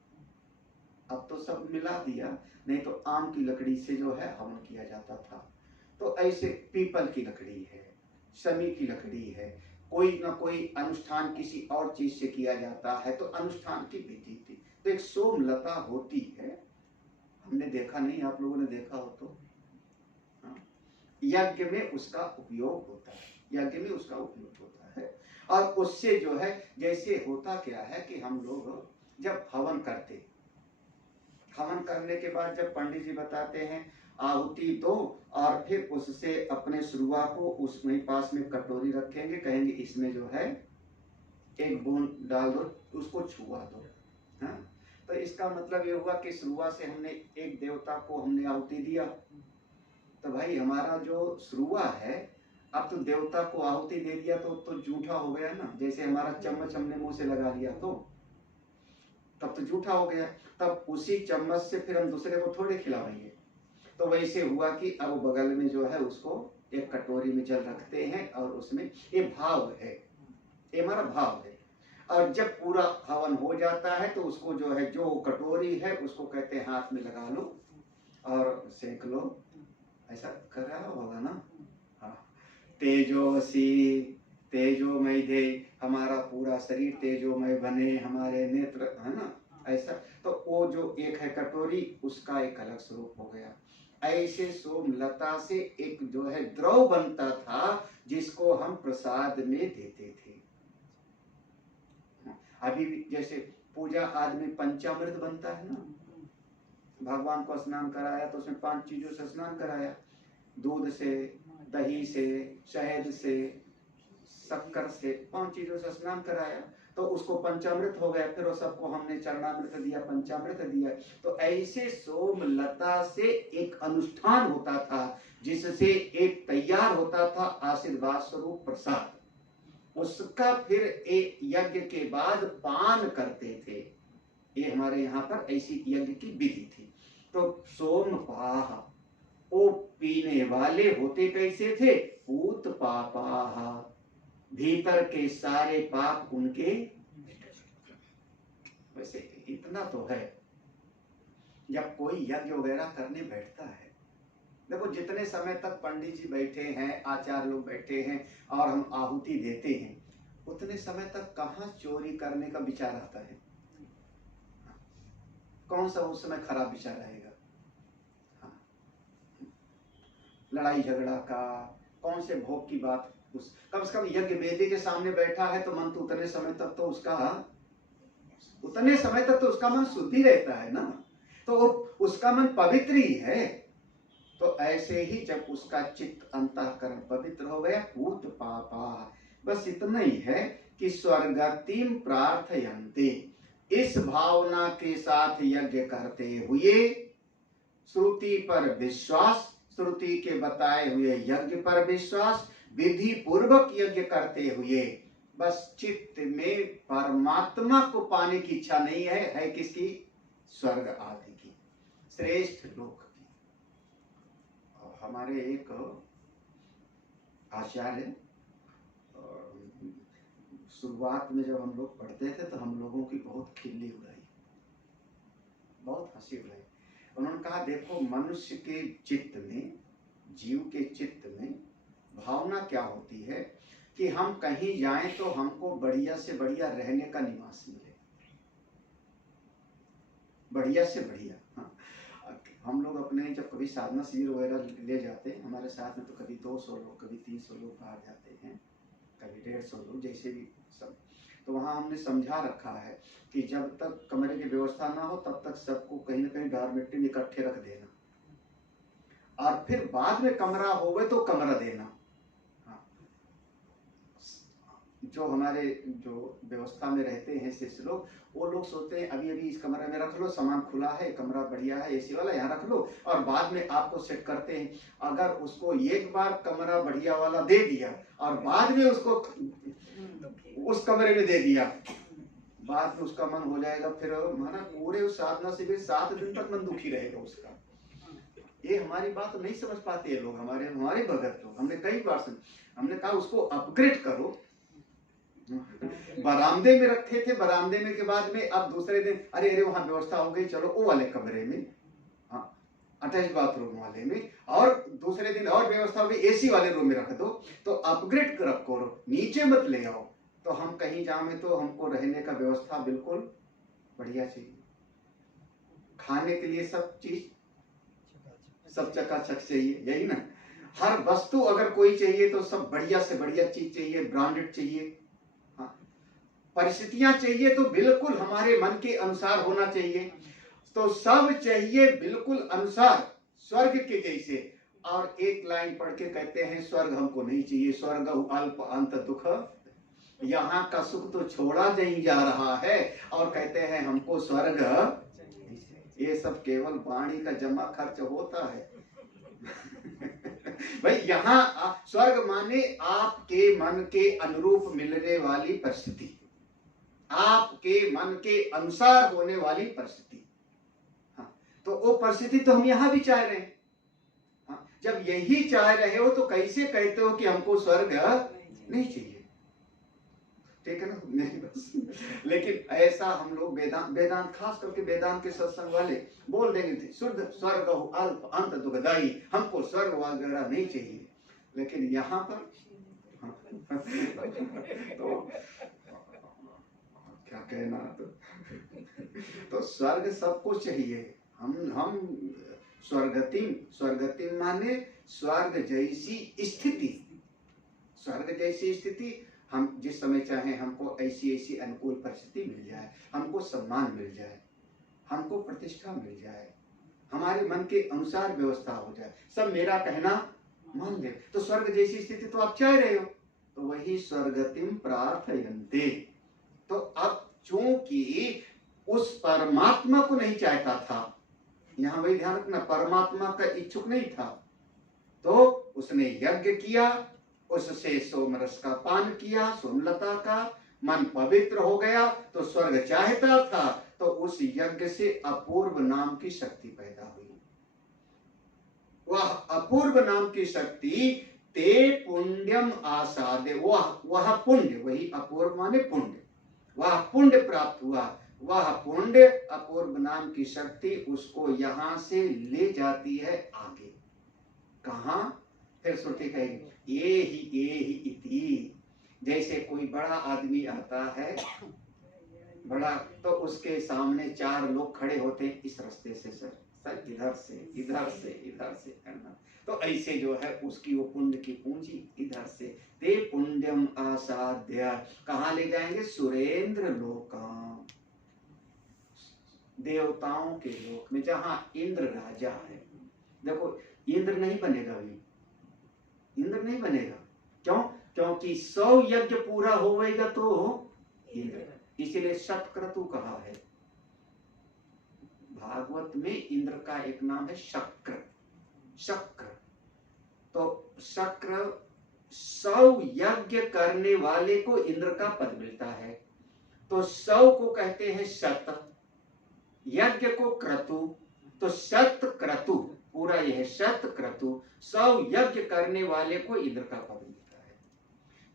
अब तो सब मिला दिया, नहीं तो आम की लकड़ी से जो है हवन किया जाता था। तो ऐसे पीपल की लकड़ी है, शमी की लकड़ी है, कोई ना कोई अनुष्ठान किसी और चीज से किया जाता है तो अनुष्ठान की विधि थी। तो एक सोमलता होती है, हमने देखा नहीं, आप लोगों ने देखा हो तो यज्ञ में उसका उपयोग होता है, यज्ञ में उसका उपयोग होता है। और उससे जो है, जैसे होता क्या है कि हम लोग जब हवन करते, हवन करने के बाद जब पंडित जी बताते हैं आहुति दो, और फिर उससे अपने शुरुआ को उसमें पास में कटोरी रखेंगे, कहेंगे इसमें जो है एक बूंद डाल दो, उसको छुआ दो। हाँ, तो इसका मतलब ये हुआ कि शुरुआ से हमने एक देवता को हमने आहुति दिया, तो भाई हमारा जो शुरुआ है, अब तो देवता को आहुति दे दिया तो झूठा हो गया ना। जैसे हमारा चम्मच हमने मुंह से लगा लिया तो तब तो झूठा हो गया, तब उसी चम्मच से फिर हम दूसरे को थोड़े खिलाएंगे। तो वैसे हुआ कि अब बगल में जो है उसको एक कटोरी में जल रखते हैं, और उसमें ये भाव है, ये हमारा भाव है। और जब पूरा हवन हो जाता है तो उसको जो है, जो कटोरी है उसको कहते हैं हाथ में लगा लो और सेक लो, ऐसा कर रहा होगा ना। हाँ, तेजोसी तेजोमय दे, हमारा पूरा शरीर तेजोमय बने, हमारे नेत्र, है ना, ऐसा। तो वो जो एक है कटोरी, उसका एक अलग स्वरूप हो गया। ऐसे सोमलता से एक जो है द्रव बनता था, जिसको हम प्रसाद में देते थे। अभी भी जैसे पूजा आदमी पंचामृत बनता है ना, भगवान को स्नान कराया तो उसमें 5 चीजों से स्नान कराया, दूध से, दही से, शहद से, शक्कर से, 5 चीजों से स्नान कराया, तो उसको पंचामृत हो गया। फिर वो सबको हमने चरणामृत दिया, पंचामृत दिया। तो ऐसे सोमलता से एक अनुष्ठान होता था, जिससे एक तैयार होता था आशीर्वाद स्वरूप प्रसाद, उसका फिर एक यज्ञ के बाद पान करते थे। ये हमारे यहाँ पर ऐसी यज्ञ की विधि थी। तो सोमपाह, वो पीने वाले होते कैसे थे? पूत पापाह, भीतर के सारे पाप उनके। वैसे इतना तो है, जब कोई यज्ञ वगैरह करने बैठता है, देखो जितने समय तक पंडित जी बैठे हैं, आचार्य लोग बैठे हैं और हम आहुति देते हैं, उतने समय तक कहाँ चोरी करने का विचार आता है? कौन सा उस समय खराब विचार आएगा? हाँ, लड़ाई झगड़ा का, कौन से भोग की बात? उस कम से कम यज्ञ वेदी के सामने बैठा है तो मन तो उतने समय तक तो उसका, उतने समय तक तो उसका मन शुद्धि रहता है ना, तो उसका मन पवित्र ही है। तो ऐसे ही जब उसका चित्त अंतःकरण पवित्र हो गया, भूत पापा, बस इतना ही है कि स्वर्गतिम प्रार्थयन्ते, इस भावना के साथ यज्ञ करते हुए, श्रुति पर विश्वास, श्रुति के बताए हुए यज्ञ पर विश्वास, विधि पूर्वक यज्ञ करते हुए, बस चित्त में परमात्मा को पाने की इच्छा नहीं है किसकी? स्वर्ग आदि की, श्रेष्ठ लोक की। और हमारे एक आचार्य, शुरुआत में जब हम लोग पढ़ते थे तो हम लोगों की बहुत खिल्ली उड़ाई, बहुत हंसी उड़ाई। उन्होंने कहा देखो, मनुष्य के चित्त में, जीव के चित्त में भावना क्या होती है कि हम कहीं जाएं तो हमको बढ़िया से बढ़िया रहने का निवास मिले, बढ़िया से बढ़िया। हाँ, हम लोग अपने जब कभी साधना शिविर वगैरह ले जाते हैं, हमारे साथ में तो कभी 200 लोग, कभी 300 लोग बाहर जाते हैं, कभी 150 लोग, जैसे भी सब। तो वहाँ हमने समझा रखा है कि जब तक कमरे की व्यवस्था ना हो तब तक सबको कहीं ना कहीं डार मिट्टी में इकट्ठे रख देना, और फिर बाद में कमरा हो गए तो कमरा देना। हाँ, जो हमारे जो व्यवस्था में रहते हैं शिष्य लोग, वो लोग सोचते हैं अभी अभी इस कमरे में रख लो, सामान खुला है, कमरा बढ़िया है, एसी वाला, यहाँ रख लो, और बाद में आपको सेट करते हैं। अगर उसको एक बार कमरा बढ़िया वाला दे दिया और बाद में उसको उस कमरे में दे दिया, बाद में उसका मन हो जाएगा फिर, माना पूरे उस साधना से भी 7 दिन तक मन दुखी रहेगा उसका। ये हमारी बात नहीं समझ पाते ये लोग, हमारे भगत लोग। हमने कई बार हमने कहा उसको अपग्रेड करो। बरामदे में रखे थे, बरामदे में के बाद में अब दूसरे दिन अरे वहां व्यवस्था हो गई, चलो वो वाले कमरे में। हाँ, अटैच बाथरूम वाले में, और दूसरे दिन और व्यवस्था भी एसी वाले रूम में रख दो, तो अपग्रेड करो, नीचे मत ले आओ। तो हम कहीं जाए तो हमको रहने का व्यवस्था बिल्कुल बढ़िया चाहिए, खाने के लिए सब चीज सब चकाचक चाहिए, यही ना। हर वस्तु अगर कोई चाहिए तो सब बढ़िया से बढ़िया चीज चाहिए, ब्रांडेड चाहिए। हाँ, परिस्थितियां चाहिए तो बिल्कुल हमारे मन के अनुसार होना चाहिए। तो सब चाहिए बिल्कुल अनुसार स्वर्ग के जैसे। और एक लाइन पढ़ के कहते हैं स्वर्ग हमको नहीं चाहिए, स्वर्ग अल्प अंत दुख, यहाँ का सुख तो छोड़ा नहीं जा रहा है, और कहते हैं हमको स्वर्ग। ये सब केवल वाणी का जमा खर्च होता है। भाई यहाँ स्वर्ग माने आपके मन के अनुरूप मिलने वाली परिस्थिति, आपके मन के अनुसार होने वाली परिस्थिति। हाँ, तो वो परिस्थिति तो हम यहाँ भी चाह रहे हैं। हाँ, जब यही चाह रहे हो तो कैसे कहते हो कि हमको स्वर्ग नहीं चाहिए? ठीक है ना, नहीं बस। लेकिन ऐसा हम लोग वेदांत खास करके वेदांत के सत्संग वाले बोल देंगे थे, शुद्ध स्वर्ग अल्प अंत दुखदाई, हमको स्वर्ग वगैरह नहीं चाहिए। लेकिन यहाँ पर तो क्या कहना, तो स्वर्ग सबको चाहिए। हम स्वर्गतिम माने स्वर्ग जैसी स्थिति, स्वर्ग जैसी स्थिति। हम जिस समय चाहे हमको ऐसी अनुकूल परिस्थिति मिल जाए, हमको सम्मान मिल जाए, हमको प्रतिष्ठा मिल जाए, हमारे मन के अनुसार व्यवस्था हो जाए, सब मेरा कहना मान ले, तो स्वर्ग जैसी स्थिति तो आप चाह रहे हो। तो वही स्वर्गतिम प्रार्थयन्ते। तो अब चूंकि उस परमात्मा को नहीं चाहता था, यहाँ वही ध्यान रखना, परमात्मा का इच्छुक नहीं था, तो उसने यज्ञ किया, उससे सोमरस का पान किया, सोमलता का, मन पवित्र हो गया, तो स्वर्ग चाहता था, तो उस यज्ञ से अपूर्व नाम की शक्ति पैदा हुई। वह अपूर्व नाम की शक्ति ते पुण्यम आसादे, वह पुण्य, वही अपूर्व माने पुण्य, वह पुण्य प्राप्त हुआ। वह पुण्य अपूर्व नाम की शक्ति उसको यहां से ले जाती है आगे। कहा? फिर श्रुति कहेगी ये ही इति। जैसे कोई बड़ा आदमी आता है, बड़ा, तो उसके सामने 4 लोग खड़े होते हैं, इस रास्ते से सर इधर से इधर से इधर से करना, तो ऐसे जो है उसकी वो पुण्य की पूंजी इधर से, ते पुण्यम आसाद्य, कहाँ ले जाएंगे? सुरेंद्र लोकम, देवताओं के लोक में, जहां इंद्र राजा है। देखो इंद्र नहीं बनेगा, अभी इंद्र नहीं बनेगा। क्यों? क्योंकि 100 यज्ञ पूरा होगा तो इंद्र, इसीलिए शतक्रतु कहा है। भागवत में इंद्र का एक नाम है शक्र, शक्र। तो शक्र 100 यज्ञ करने वाले को इंद्र का पद मिलता है। तो 100 को कहते हैं शत, यज्ञ को क्रतु, तो शत क्रतु, पूरा यह है शत क्रतु, 100 यज्ञ करने वाले को इंद्र का पद मिलता है।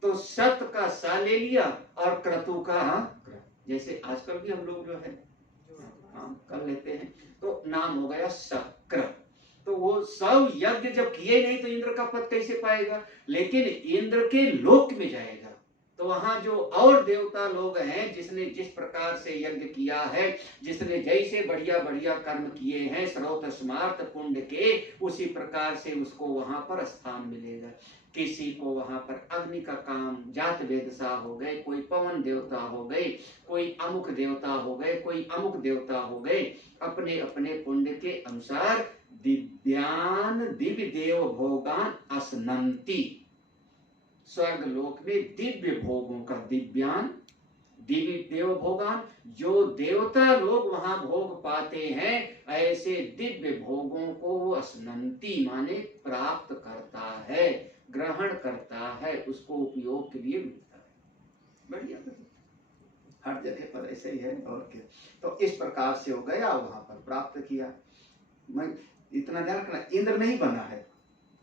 तो शत का सा ले लिया और क्रतु का जैसे आजकल भी हम लोग जो है कर लेते हैं, तो नाम हो गया शक्र। तो वो 100 यज्ञ जब किए नहीं तो इंद्र का पद कैसे पाएगा? लेकिन इंद्र के लोक में जाएगा, तो वहां जो और देवता लोग हैं, जिसने जिस प्रकार से यज्ञ किया है, जिसने जैसे बढ़िया बढ़िया कर्म किए हैं स्रोत स्मार्त पुण्य के, उसी प्रकार से उसको वहां पर स्थान मिलेगा। किसी को वहां पर अग्नि का काम, जात वेदसा हो गए, कोई पवन देवता हो गए, कोई अमुक देवता हो गए, कोई अमुक देवता हो गए, अपने अपने पुण्य के अनुसार दिव्यान दिव्य देव भोगान असनंती, स्वर्ग लोक में दिव्य भोगों का, दिव्यान दिव्य देव भोगान, जो देवता लोग वहां भोग पाते हैं, ऐसे दिव्य भोगों को वो असनंती माने प्राप्त करता है, ग्रहण करता है, उसको उपयोग के लिए मिलता है। बढ़िया, हर जगह पर ऐसे ही है और क्या। तो इस प्रकार से हो गया, वहां पर प्राप्त किया। मैं इतना ध्यान रखना, इंद्र नहीं बना है,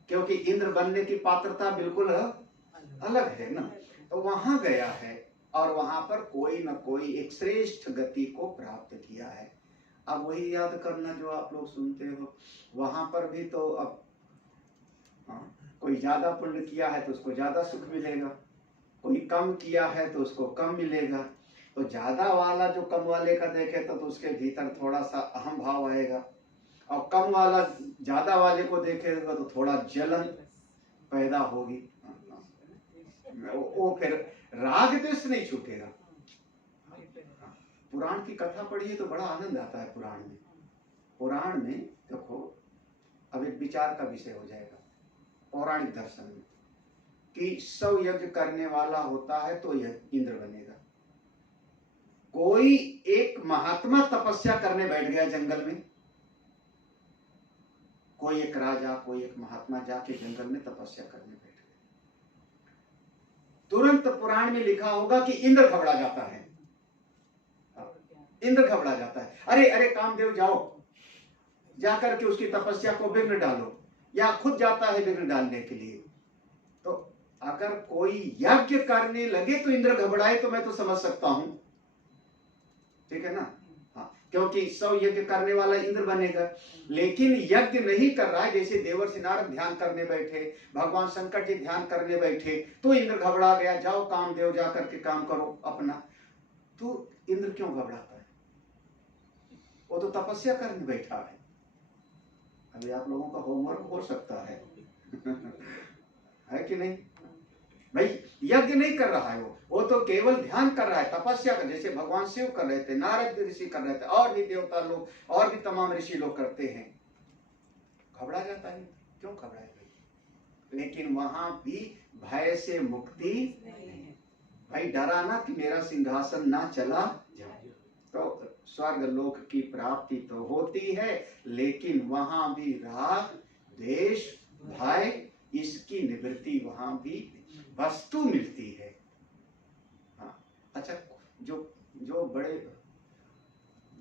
क्योंकि इंद्र बनने की पात्रता बिल्कुल अलग है ना। तो वहां गया है और वहां पर कोई न कोई एक श्रेष्ठ गति को प्राप्त किया है। अब वही याद करना जो आप लोग सुनते हो। वहां पर भी तो अब कोई ज्यादा पुण्य किया है तो उसको ज्यादा सुख मिलेगा, कोई कम किया है तो उसको कम मिलेगा। तो ज्यादा वाला जो कम वाले का देखे तो उसके भीतर थोड़ा सा अहम भाव आएगा, और कम वाला ज्यादा वाले को देखेगा तो थोड़ा जलन पैदा होगी। वो फिर राग द्वेष नहीं छूटेगा। पुराण की कथा पढ़िए तो बड़ा आनंद आता है। पुराण में देखो, अब एक विचार का विषय हो जाएगा पौराणिक दर्शन में कि 100 यज्ञ करने वाला होता है तो यह इंद्र बनेगा। कोई एक महात्मा तपस्या करने बैठ गया जंगल में, कोई एक राजा, कोई एक महात्मा जाके जंगल में तपस्या करने बैठ गया। तुरंत पुराण में लिखा होगा कि इंद्र घबरा जाता है। इंद्र घबरा जाता है, अरे अरे कामदेव जाओ, जाकर के उसकी तपस्या को विघ्न डालो, या खुद जाता है विघ्न डालने के लिए। तो अगर कोई यज्ञ करने लगे तो इंद्र घबराए तो मैं तो समझ सकता हूं, ठीक है ना। हाँ, क्योंकि 100 यज्ञ करने वाला इंद्र बनेगा। लेकिन यज्ञ नहीं कर रहा है, जैसे देवर्षि नारद ध्यान करने बैठे, भगवान शंकर जी ध्यान करने बैठे, तो इंद्र घबरा गया, जाओ कामदेव जाकर के काम करो अपना। तो इंद्र क्यों घबराता है? वो तो तपस्या करने बैठा है। अभी आप लोगों का होमवर्क हो सकता है है कि नहीं भाई? यज्ञ नहीं कर रहा है वो तो केवल ध्यान कर रहा है, तपस्या कर, जैसे भगवान शिव कर रहे थे, नारद ऋषि कर रहे थे, और भी देवता लोग और भी तमाम ऋषि लोग करते हैं। घबरा जाता है, क्यों घबराए भाई? लेकिन वहां भी भय से मुक्ति भाई, डरा ना कि मेरा सिंहासन ना चला जाए। तो स्वर्ग लोक की प्राप्ति तो होती है, लेकिन वहां भी राग द्वेष भय इसकी निवृत्ति वहां भी वस्तु मिलती है। हाँ, अच्छा, जो बड़े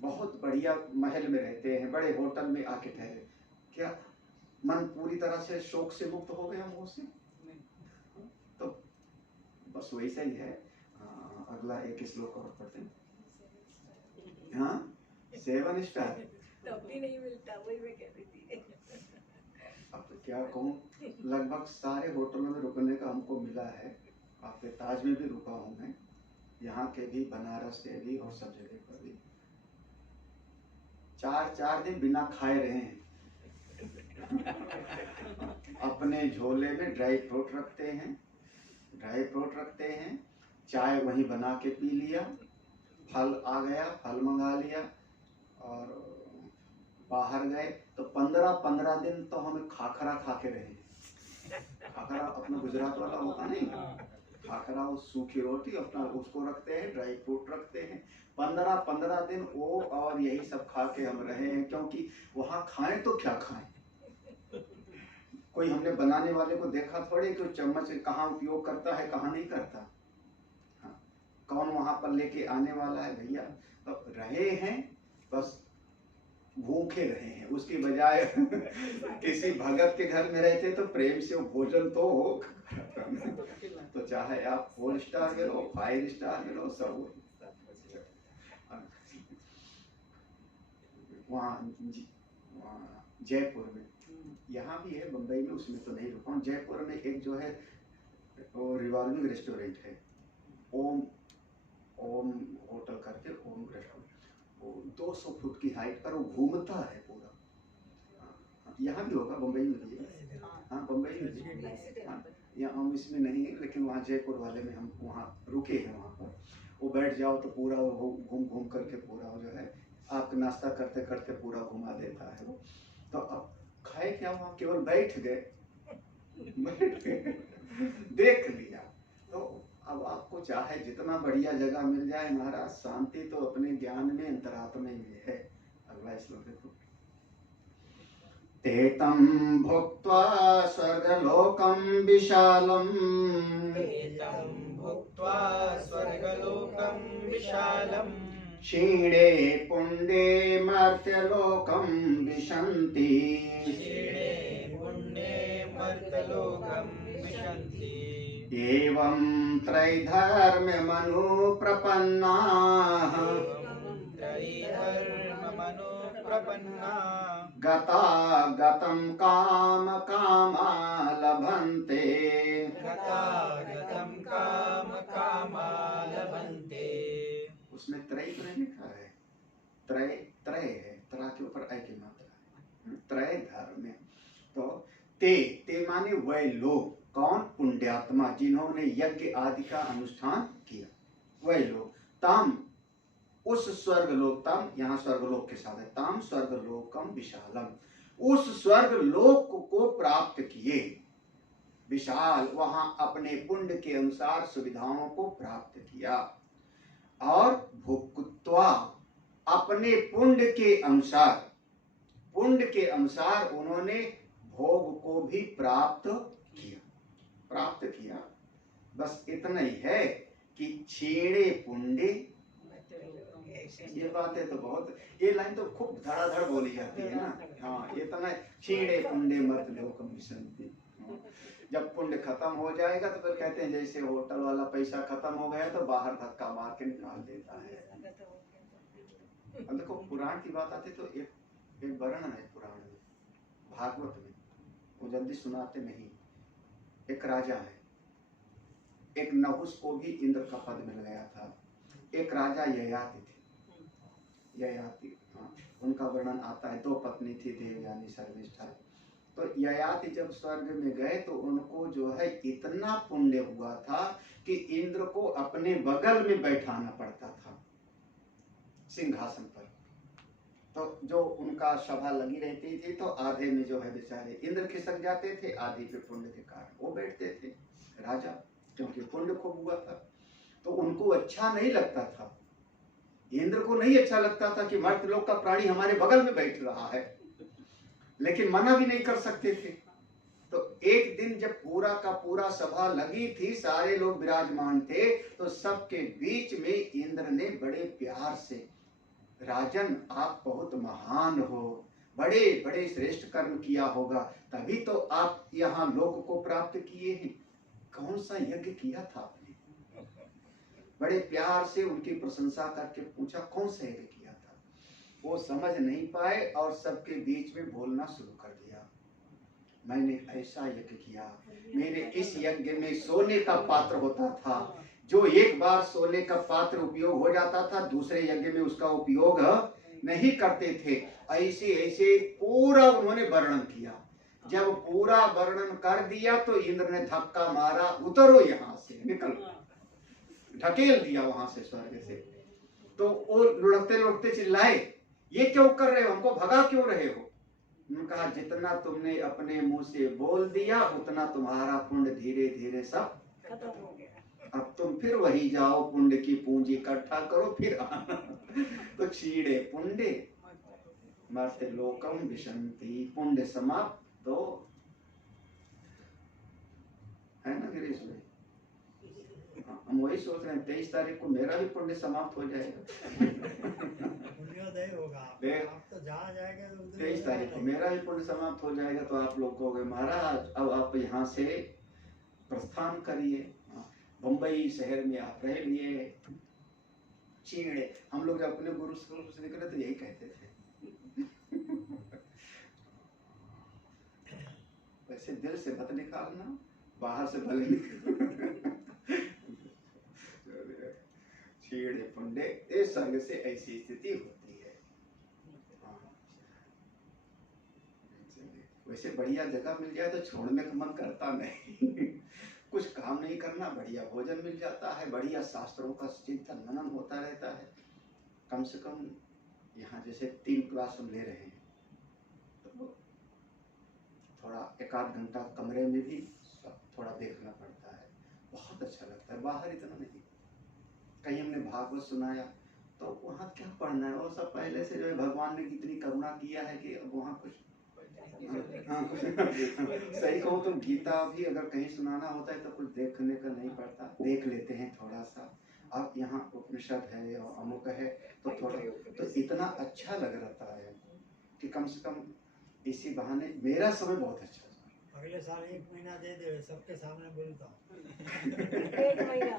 बहुत बढ़िया महल में रहते हैं, बड़े होटल में आके ठहरे, क्या मन पूरी तरह से शोक से मुक्त हो गया मोह से? तो बस वैसा ही है। अगला एक श्लोक और पढ़ते हैं। हाँ, 7 स्टार तब भी नहीं मिलता, वही मैं कह रही थी। अब तो क्या कहूँ, लगभग सारे होटलों में रुकने का हमको मिला है। आपके ताज में भी रुका हूँ मैं, यहाँ के भी, बनारस के भी, और सब जगह पर भी। 4 दिन बिना खाए रहे हैं। अपने झोले में ड्राई फ्रूट रखते हैं, चाय वहीं बना के पी लिया, फल आ गया, फल मंगा लिया, और बाहर गए तो 15 दिन तो हमें खाखरा खा के रहे। खाखरा अपना गुजरात वाला होता नहीं, खाखरा वो सूखी रोटी अपना उसको रखते हैं, ड्राई फ्रूट रखते हैं। 15 दिन वो और यही सब खा के हम रहे हैं, क्योंकि वहां खाएं तो क्या खाएं। कोई हमने बनाने वाले को देखा थोड़े कि चम्मच कहाँ उपयोग करता है कहाँ नहीं करता। हाँ, कौन वहां पर लेके आने वाला है भैया। तो रहे हैं, बस भूखे रहे हैं, उसकी बजाय किसी भगत के घर में रहते तो प्रेम से भोजन तो हो। तो चाहे आप 4 स्टार में लो, 5 स्टार में लो, सब वहाँ जयपुर में, यहाँ भी है, बम्बई में, उसमें तो नहीं रुका हूँ। जयपुर में एक जो है वो रिवॉल्विंग रेस्टोरेंट है, ओम होटल करके, ओम रेस्टोरेंट। वो 200 फुट की हाइट पर वो घूमता है पूरा। यहाँ भी होगा, बम्बई में भी है। हाँ, बम्बई में भी। हाँ, यहाँ हम इसमें नहीं है, लेकिन वहाँ जयपुर वाले में हम वहाँ रुके हैं। वहाँ पर वो बैठ जाओ तो पूरा वो घूम करके पूरा जो है आपका नाश्ता करते करते पूरा घुमा देता है वो। तो अब खाए क्या, वहाँ केवल बैठ गए देख लिया। तो अब आपको चाहे जितना बढ़िया जगह मिल जाए महाराज, शांति तो अपने ज्ञान में, अंतरात्मा में है। अगला श्लोक देखो। तेतं भुक्त्वा स्वर्गलोकं विशालम्, एतं भुक्त्वा स्वर्गलोकं विशालम्, क्षीणे पुण्ये मर्त्यलोकं विशन्ति, क्षीणे पुण्ये मर्त्यलोकं विशन्ति। एवं त्रैधर्म्यमनुप्रपन्नाः, त्रैधर्म्यमनुप्रपन्नाः, प्रपन्ना गता गतं काम कामा लभन्ते। गतागतं काम कामा लभन्ते। उसमें त्रय तो नहीं लिखा है, त्रय त्रय है, त्रा के ऊपर ऐ की मात्रा है, त्रय धर्म में। तो ते माने वह लोग, कौन? पुण्यात्मा, जिन्होंने यज्ञ आदि का अनुष्ठान किया, वह लोग। ताम, उस स्वर्गलोक, ताम यहाँ स्वर्गलोक के साथ है, ताम स्वर्गलोकम विशालम, उस स्वर्गलोक को प्राप्त किए, विशाल, वहां अपने पुण्य के अनुसार सुविधाओं को प्राप्त किया, और भुक्त्वा, अपने पुण्य के अनुसार, पुण्य के अनुसार उन्होंने भोग को भी प्राप्त किया। बस इतना ही है कि छेड़े पुण्य, ये बातें तो बहुत, ये लाइन तो खूब धड़ाधड़ बोली जाती है ना। हाँ, इतना छेड़े पुण्य मत लोकम विशन्ति। जब पुण्य खत्म हो जाएगा तो फिर कहते हैं जैसे होटल वाला पैसा खत्म हो गया तो बाहर धक्का मार के निकाल देता है। अब देखो पुराण की बात आती तो एक वर्णन है पुराण में, भागवत में, वो जल्दी सुनाते नहीं। एक राजा है, एक नहुस को भी इंद्र का पद मिल गया था। एक राजा ययाति थे, ययाति, हाँ, उनका वर्णन आता है। 2 पत्नी थी, देवयानी सर्विष्ठा। तो ययाति जब स्वर्ग में गए तो उनको जो है इतना पुण्य हुआ था कि इंद्र को अपने बगल में बैठाना पड़ता था सिंहासन पर। तो जो उनका सभा लगी रहती थी तो आधे में जो है बेचारे इंद्र खिसक जाते थे, आधे पे पुण्य के कारण वो बैठते थे राजा, क्योंकि पुण्य खूब हुआ था। तो उनको अच्छा नहीं लगता था, इंद्र को नहीं अच्छा लगता था कि मर्त्य लोक का प्राणी हमारे बगल में बैठ रहा है, लेकिन मना भी नहीं कर सकते थे। तो एक दिन जब पूरा का पूरा सभा लगी थी, सारे लोग विराजमान थे, तो सबके बीच में इंद्र ने बड़े प्यार से, राजन आप बहुत महान हो, बड़े बड़े श्रेष्ठ कर्म किया होगा, तभी तो आप यहाँ लोक को प्राप्त किए हैं। कौन सा यज्ञ किया था आपने? बड़े प्यार से उनकी प्रशंसा करके पूछा कौन सा यज्ञ किया था। वो समझ नहीं पाए और सबके बीच में बोलना शुरू कर दिया, मैंने ऐसा यज्ञ किया, मेरे इस यज्ञ में सोने का पात्र होता था, जो एक बार सोने का पात्र उपयोग हो जाता था दूसरे यज्ञ में उसका उपयोग नहीं करते थे। ऐसे ऐसे पूरा उन्होंने वर्णन किया। जब पूरा वर्णन कर दिया तो इंद्र ने धक्का मारा, उतरो यहाँ से, निकलो, ढकेल दिया वहां से स्वर्ग से। तो वो लुढ़कते लुढ़कते चिल्लाए, ये क्यों कर रहे हो, हमको भगा क्यों रहे हो? उन्होंने कहा जितना तुमने अपने मुंह से बोल दिया उतना तुम्हारा पुण्य धीरे धीरे सब खत्म हो गया। अब तुम फिर वही जाओ, पुण्य की पूंजी इकट्ठा करो, फिर आना। तो छीड़े पुण्य मर्त्य लोकम विशन्ति, पुण्य समाप्त तो है ना गिरीश भाई? हम वही सोच रहे हैं 23 तारीख को मेरा भी पुण्य समाप्त हो जाएगा। पुण्योदय होगा, आप तो जहाँ जाएंगे 23 तारीख को मेरा भी पुण्य समाप्त हो जाएगा। तो आप लोग कहोगे महाराज अब आप यहाँ से प्रस्थान करिए, बम्बई शहर में आप रह लिए। चीड़े, हम लोग जब अपने गुरु से निकले तो यही कहते थे। वैसे दिल से मत निकालना, बाहर से भले निकालना। छीड़े पुण्य, इस सर्ग से ऐसी स्थिति होती है। वैसे बढ़िया जगह मिल जाए तो छोड़ने का मन करता नहीं। कुछ काम नहीं करना, बढ़िया भोजन मिल जाता है, बढ़िया शास्त्रों का चिंतन मनन होता रहता है। कम से कम यहाँ जैसे 3 क्लास हम ले रहे हैं तो थोड़ा 1-8 घंटा कमरे में भी थोड़ा देखना पड़ता है, बहुत अच्छा लगता है। बाहर इतना नहीं। कहीं हमने भागवत सुनाया तो वहाँ क्या पढ़ना है, वो सब पहले से जो है भगवान ने कितनी करुणा किया है कि अब वहाँ कुछ सही कहूँ तो गीता भी अगर कहीं सुनाना होता है तो कुछ देखने का नहीं पड़ता, देख लेते हैं थोड़ा सा। अब यहाँ उपनिषद है और अमुक है तो थोड़ा तो इतना अच्छा लग रहा है कि कम से कम इसी बहाने मेरा समय बहुत अच्छा अगले साल 1 महीना दे दे, सबके सामने बोलता। 1 महीना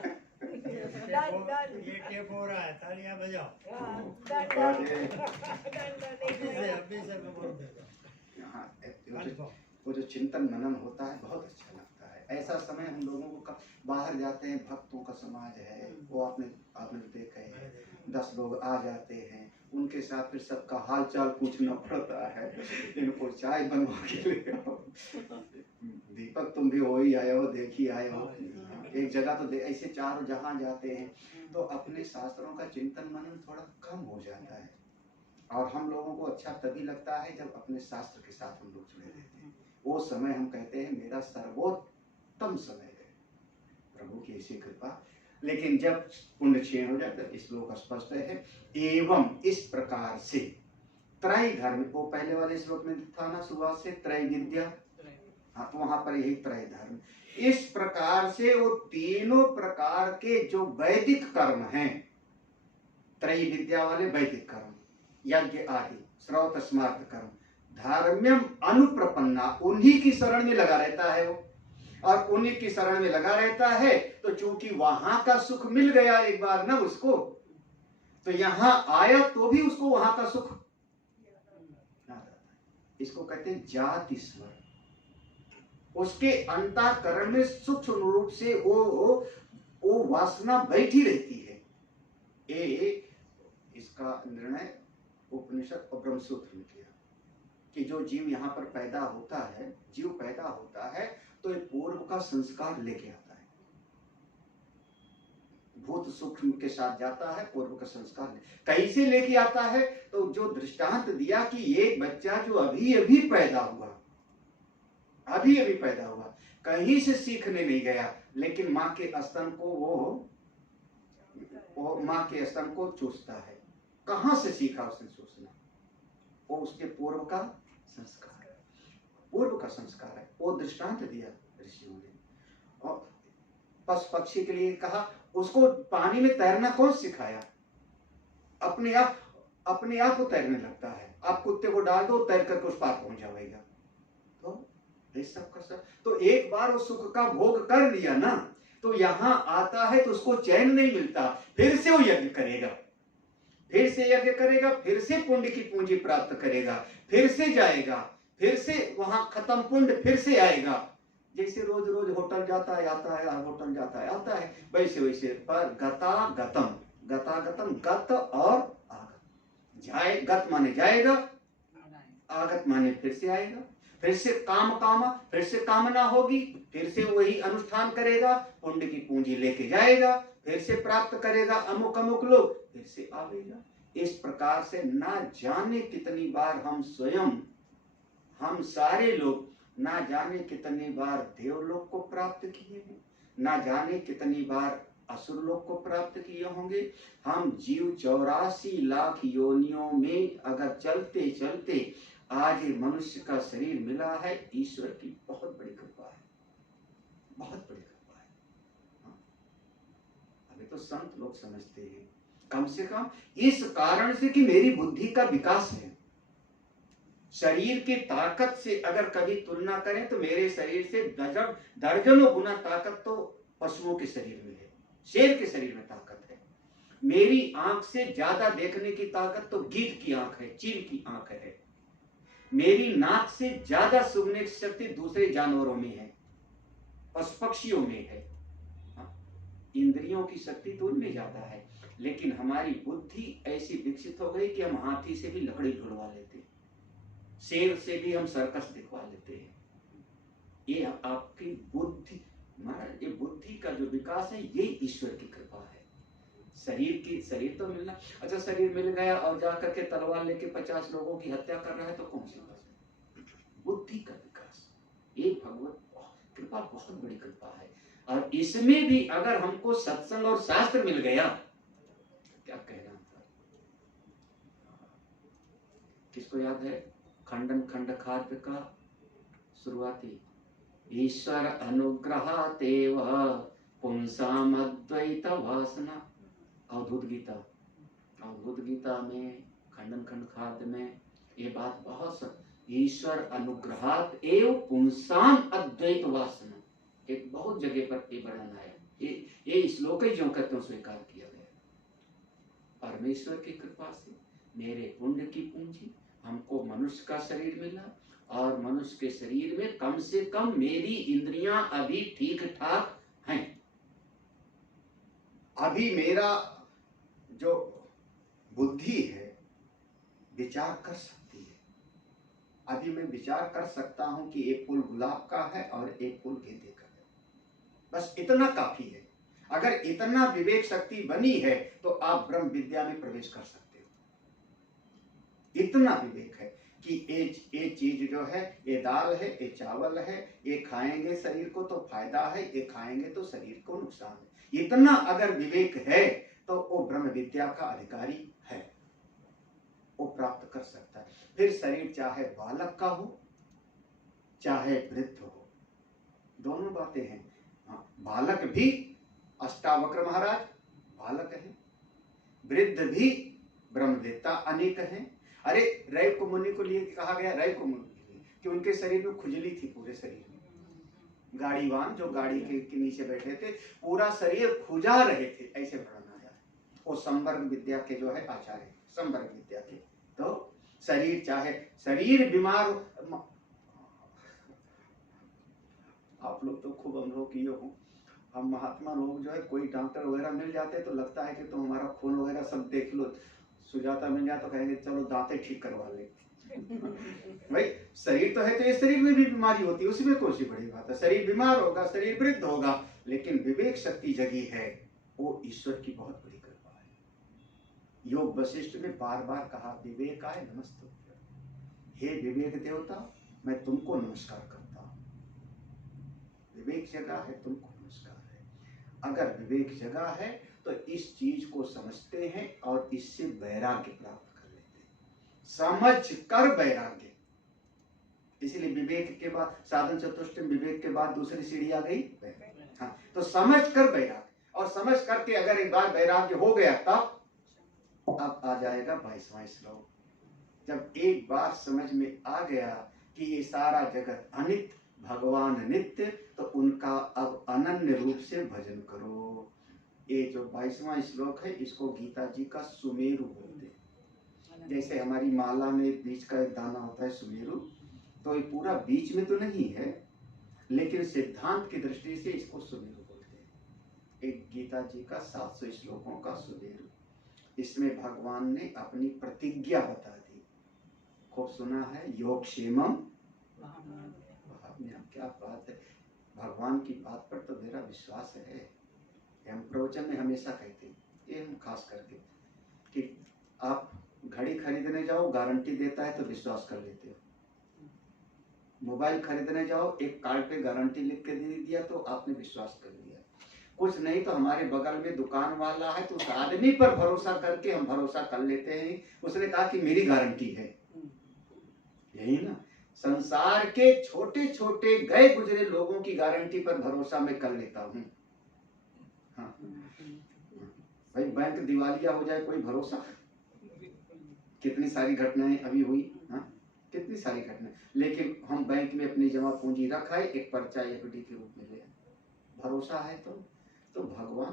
ये टेप हो रहा है, तालियां बजाओ। हाँ, डन और डन ये डन डन अभी से मैं बोल देता हूँ। यहाँ कन्फर्म। वो जो चिंतन मनन होता है बहुत अच्छा लगता है। ऐसा समय हम लोगों को बाहर जाते हैं, भक्तों का समाज है, वो आपने आपने तो देखा है, 10 लोग आ जाते हैं, उनके साथ फिर सबका हाल चाल पूछना पड़ता है, इनको चाय बनवा के ले आओ। दीपक तुम भी हो ही आए हो, देख ही आए हो। एक जगह तो ऐसे चारों जहां जाते हैं तो अपने शास्त्रों का चिंतन मनन थोड़ा कम हो जाता है, और हम लोगों को अच्छा तभी लगता है जब अपने शास्त्र के साथ हम लोग जुड़े रहते हैं। वो समय हम कहते हैं मेरा सर्वोत्तम समय है, प्रभु की ऐसी कृपा। लेकिन जब पुण्य क्षीण हो जाता है, श्लोक स्पष्ट है, एवं इस प्रकार से त्रय धर्म, वो पहले वाले श्लोक में था ना शुरुआत से, त्रय विद्या, हाँ, तो वहां पर यही त्रय धर्म। इस प्रकार से वो तीनों प्रकार के जो वैदिक कर्म हैं, त्रय विद्या वाले वैदिक कर्म, यज्ञ आदि, श्रौत स्मार्त कर्म, धर्म्यम अनुप्रपन्ना, उन्हीं की शरण में लगा रहता है वो, और उन्हीं की शरण में लगा रहता है। तो चूंकि वहां का सुख मिल गया एक बार ना उसको, तो यहां आया तो भी उसको वहां का सुख याद आता है। इसको कहते हैं जाति स्मरण। उसके अंतःकरण में सूक्ष्म रूप से वो वासना बैठी रहती है। इसका निर्णय उपनिषद और ब्रह्मसूत्र में किया कि जो जीव यहाँ पर पैदा होता है, जीव पैदा होता है तो एक पूर्व का संस्कार लेके आता है, भूत सूक्ष्म के साथ जाता है, पूर्व का संस्कार कैसे लेके आता है, तो जो दृष्टांत दिया कि एक बच्चा जो अभी अभी पैदा हुआ, कहीं से सीखने नहीं गया, लेकिन माँ के स्तन को वो माँ के स्तन को चूसता है। कहां से सीखा उसने चूसना? वो उसके पूर्व का संस्कार है। वो दृष्टांत दिया ऋषियों ने। और पशु पक्षी के लिए कहा, उसको पानी में तैरना कौन सिखाया? अपने आप को तैरने लगता है। आप कुत्ते को डाल दो, तैर करके उस पार पहुंच जाएगा। तो ये सब का सब, तो एक बार उस सुख का भोग कर लिया ना, तो यहां आता है तो उसको चैन नहीं मिलता, फिर से वो यज्ञ करेगा, फिर से पुण्य की पूंजी प्राप्त करेगा, फिर से जाएगा, फिर से वहां खत्म पुण्य, फिर से आएगा। जैसे रोज रोज होटल जाता है आता है, होटल जाता है आता है, वैसे पर गतागतम, गत और आगत। जाए, गत माने जाएगा, आगत माने फिर से आएगा, फिर से कामा, फिर से कामना होगी, फिर से वही अनुष्ठान करेगा, पुण्य की पूंजी लेके जाएगा, फिर से प्राप्त करेगा, अमुक लोग, फिर से आवेगा। इस प्रकार से ना जाने कितनी बार हम स्वयं, हम सारे लोग ना जाने कितनी बार देवलोक को प्राप्त किए हैं, ना जाने कितनी बार असुर लोक को प्राप्त किए होंगे। हम जीव 84 लाख योनियों में अगर चलते चलते आज मनुष्य का शरीर मिला है, ईश्वर की बहुत बड़ी कृपा है, बहुत बड़ी कृपा है। अभी तो संत लोग समझते हैं, कम से कम इस कारण से कि मेरी बुद्धि का विकास है। शरीर की ताकत से अगर कभी तुलना करें तो मेरे शरीर से दर्जनों गुना ताकत तो पशुओं के शरीर में है, शेर के शरीर में ताकत है। मेरी आंख से ज्यादा देखने की ताकत तो गीध की आंख है, चील की आंख है। मेरी नाक से ज्यादा सूंघने की शक्ति दूसरे जानवरों में है, पशु पक्षियों में है। इंद्रियों की शक्ति तो उनमें ज्यादा है, लेकिन हमारी बुद्धि ऐसी विकसित हो गई कि हम हाथी से भी लकड़ी ढूंढवा लेते हैं, शेर से भी हम सर्कस दिखवा लेते हैं। ये आपकी बुद्धि, महाराज, ये बुद्धि का जो विकास है ये ईश्वर की कृपा है। शरीर तो मिलना, अच्छा शरीर मिल गया और जाकर के तलवार लेके 50 लोगों की हत्या कर रहा है तो कौन सी बात है? बुद्धि का विकास, ये भगवत कृपा बहुत बड़ी कृपा है। और इसमें भी अगर हमको सत्संग और शास्त्र मिल गया, क्या कहना था? किसको याद है खंडन खंड खाद्य का शुरुआती? ईश्वर अनुग्रहातेव पुंसाम अद्वैत वासना। अवधूत गीता में खंडन खंड खाद्य में ये बात बहुत सब, ईश्वर अनुग्रहात एव पुंसाम अद्वैत वासना, एक बहुत जगह पर ये वर्णन आया। ये श्लोक ही जो कहते स्वीकार किया गया। परमेश्वर की कृपा से मेरे पुण्य की पूंजी हमको मनुष्य का शरीर मिला, और मनुष्य के शरीर में कम से कम मेरी इंद्रियां अभी ठीक ठाक हैं। अभी मेरा जो बुद्धि है विचार कर सकती है। अभी मैं विचार कर सकता हूं कि एक फूल गुलाब का है और एक फूल गेंदे का है। बस इतना काफी है। अगर इतना विवेक शक्ति बनी है तो आप ब्रह्म विद्या में प्रवेश कर सकते हो। इतना विवेक है कि ये चीज जो है, ये दाल है, ये चावल है, ये खाएंगे शरीर को तो फायदा है, ये खाएंगे तो शरीर को नुकसान है। इतना अगर विवेक है तो वो ब्रह्म विद्या का अधिकारी है, वो प्राप्त कर सकता है। फिर शरीर चाहे बालक का हो चाहे वृद्ध हो, दोनों बातें हैं। बालक भी अष्टावक्र महाराज बालक है, वृद्ध भी ब्रह्मवेत्ता अनेक हैं। अरे रैव मुनि को लिए कहा गया, रैव मुनि कि उनके शरीर में खुजली थी, पूरे शरीर में। गाड़ीवान जो गाड़ी के नीचे बैठे थे, पूरा शरीर खुजा रहे थे, ऐसे वर्णन आया। वो संवर्ग विद्या के जो है आचार्य, संवर्ग विद्या के। तो शरीर चाहे शरीर बीमार हो, आप लोग तो खूब अनुभव किए हो। हम महात्मा लोग जो है, कोई डॉक्टर वगैरह मिल जाते तो लगता है कि तो हमारा खून वगैरह सब देख लो, सुजाता मिल जाए तो कहेंगे चलो दांतें ठीक करवा ले। भाई शरीर तो है, तो इस शरीर में भी बीमारी होती है, उसमें कौन सी बड़ी बात है। शरीर बीमार होगा, शरीर वृद्ध होगा, लेकिन विवेक शक्ति जगी है, वो ईश्वर की बहुत बड़ी कृपा है। योग वशिष्ठ में बार बार कहा, विवेकाय नमस्तुभ्यं, हे विवेक देवता मैं तुमको नमस्कार करता हूँ। विवेक जगा है, तुमको नमस्कार है। अगर विवेक जगा है तो इस चीज को समझते हैं और इससे वैराग्य प्राप्त कर लेते हैं। समझ कर वैराग्य, इसलिए विवेक के बाद साधन चतुष्टय, विवेक के बाद दूसरी सीढ़ी आ गई। हाँ, तो समझ कर वैराग्य, और समझ करके अगर एक बार वैराग्य हो गया तब अब आ जाएगा 22वां श्लोक। जब एक बार समझ में आ गया कि ये सारा जगत अनित्य, भगवान नित्य, तो उनका अब अनन्य रूप से भजन करो। ये जो 22वां श्लोक है, इसको गीता जी का सुमेरु बोलते हैं। जैसे हमारी माला में बीच का एक दाना होता है सुमेरु, तो ये पूरा बीच में तो नहीं है, लेकिन सिद्धांत की दृष्टि से इसको सुमेरु बोलते हैं। एक गीता जी का 700 श्लोकों का सुमेरु। इसमें भगवान ने अपनी प्रतिज्ञा बता दी। खूब सुना है, योग क्षेमम। क्या बात है, भगवान की बात पर तो मेरा विश्वास है। हम प्रवचन में हमेशा कहते हैं, ये हम खास करके, कि आप घड़ी खरीदने जाओ, गारंटी देता है तो विश्वास कर लेते हो। मोबाइल खरीदने जाओ, एक कार्ड पे गारंटी लिख के दे दिया तो आपने विश्वास कर लिया। कुछ नहीं तो हमारे बगल में दुकान वाला है, तो उस आदमी पर भरोसा करके हम भरोसा कर लेते हैं। उसने कहा कि मेरी गारंटी है, यही ना। संसार के छोटे छोटे गए गुजरे लोगों की गारंटी पर भरोसा मैं कर लेता हूँ। हाँ भाई, बैंक दिवालिया हो जाए कोई भरोसा? कितनी सारी घटनाएं अभी हुई, हाँ कितनी सारी घटनाएं। लेकिन हम बैंक में अपनी जमा पूंजी रखा है, एक पर्चा एफडी के रूप में ले, भरोसा है। तो भगवान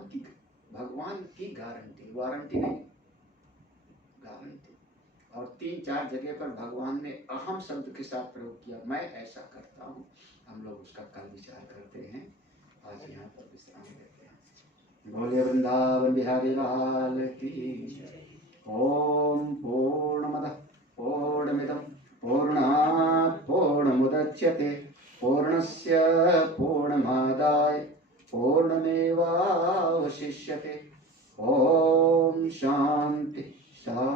की गारंटी, वारंटी नहीं, गारंटी। और 3-4 जगह पर भगवान ने अहम शब्द के साथ प्रयोग किया, मैं ऐसा करता हूँ। हम लोग उसका कल विचार करते हैं। आज यहाँ पर विश्राम लेते हैं। बोले वृंदावन बिहारी लाल की। ओम पूर्णमदः पूर्णमिदं पूर्णात् पूर्णमुदच्यते पूर्णस्य पूर्णमादाय पूर्णमेवावशिष्यते। ओम शांति शांति।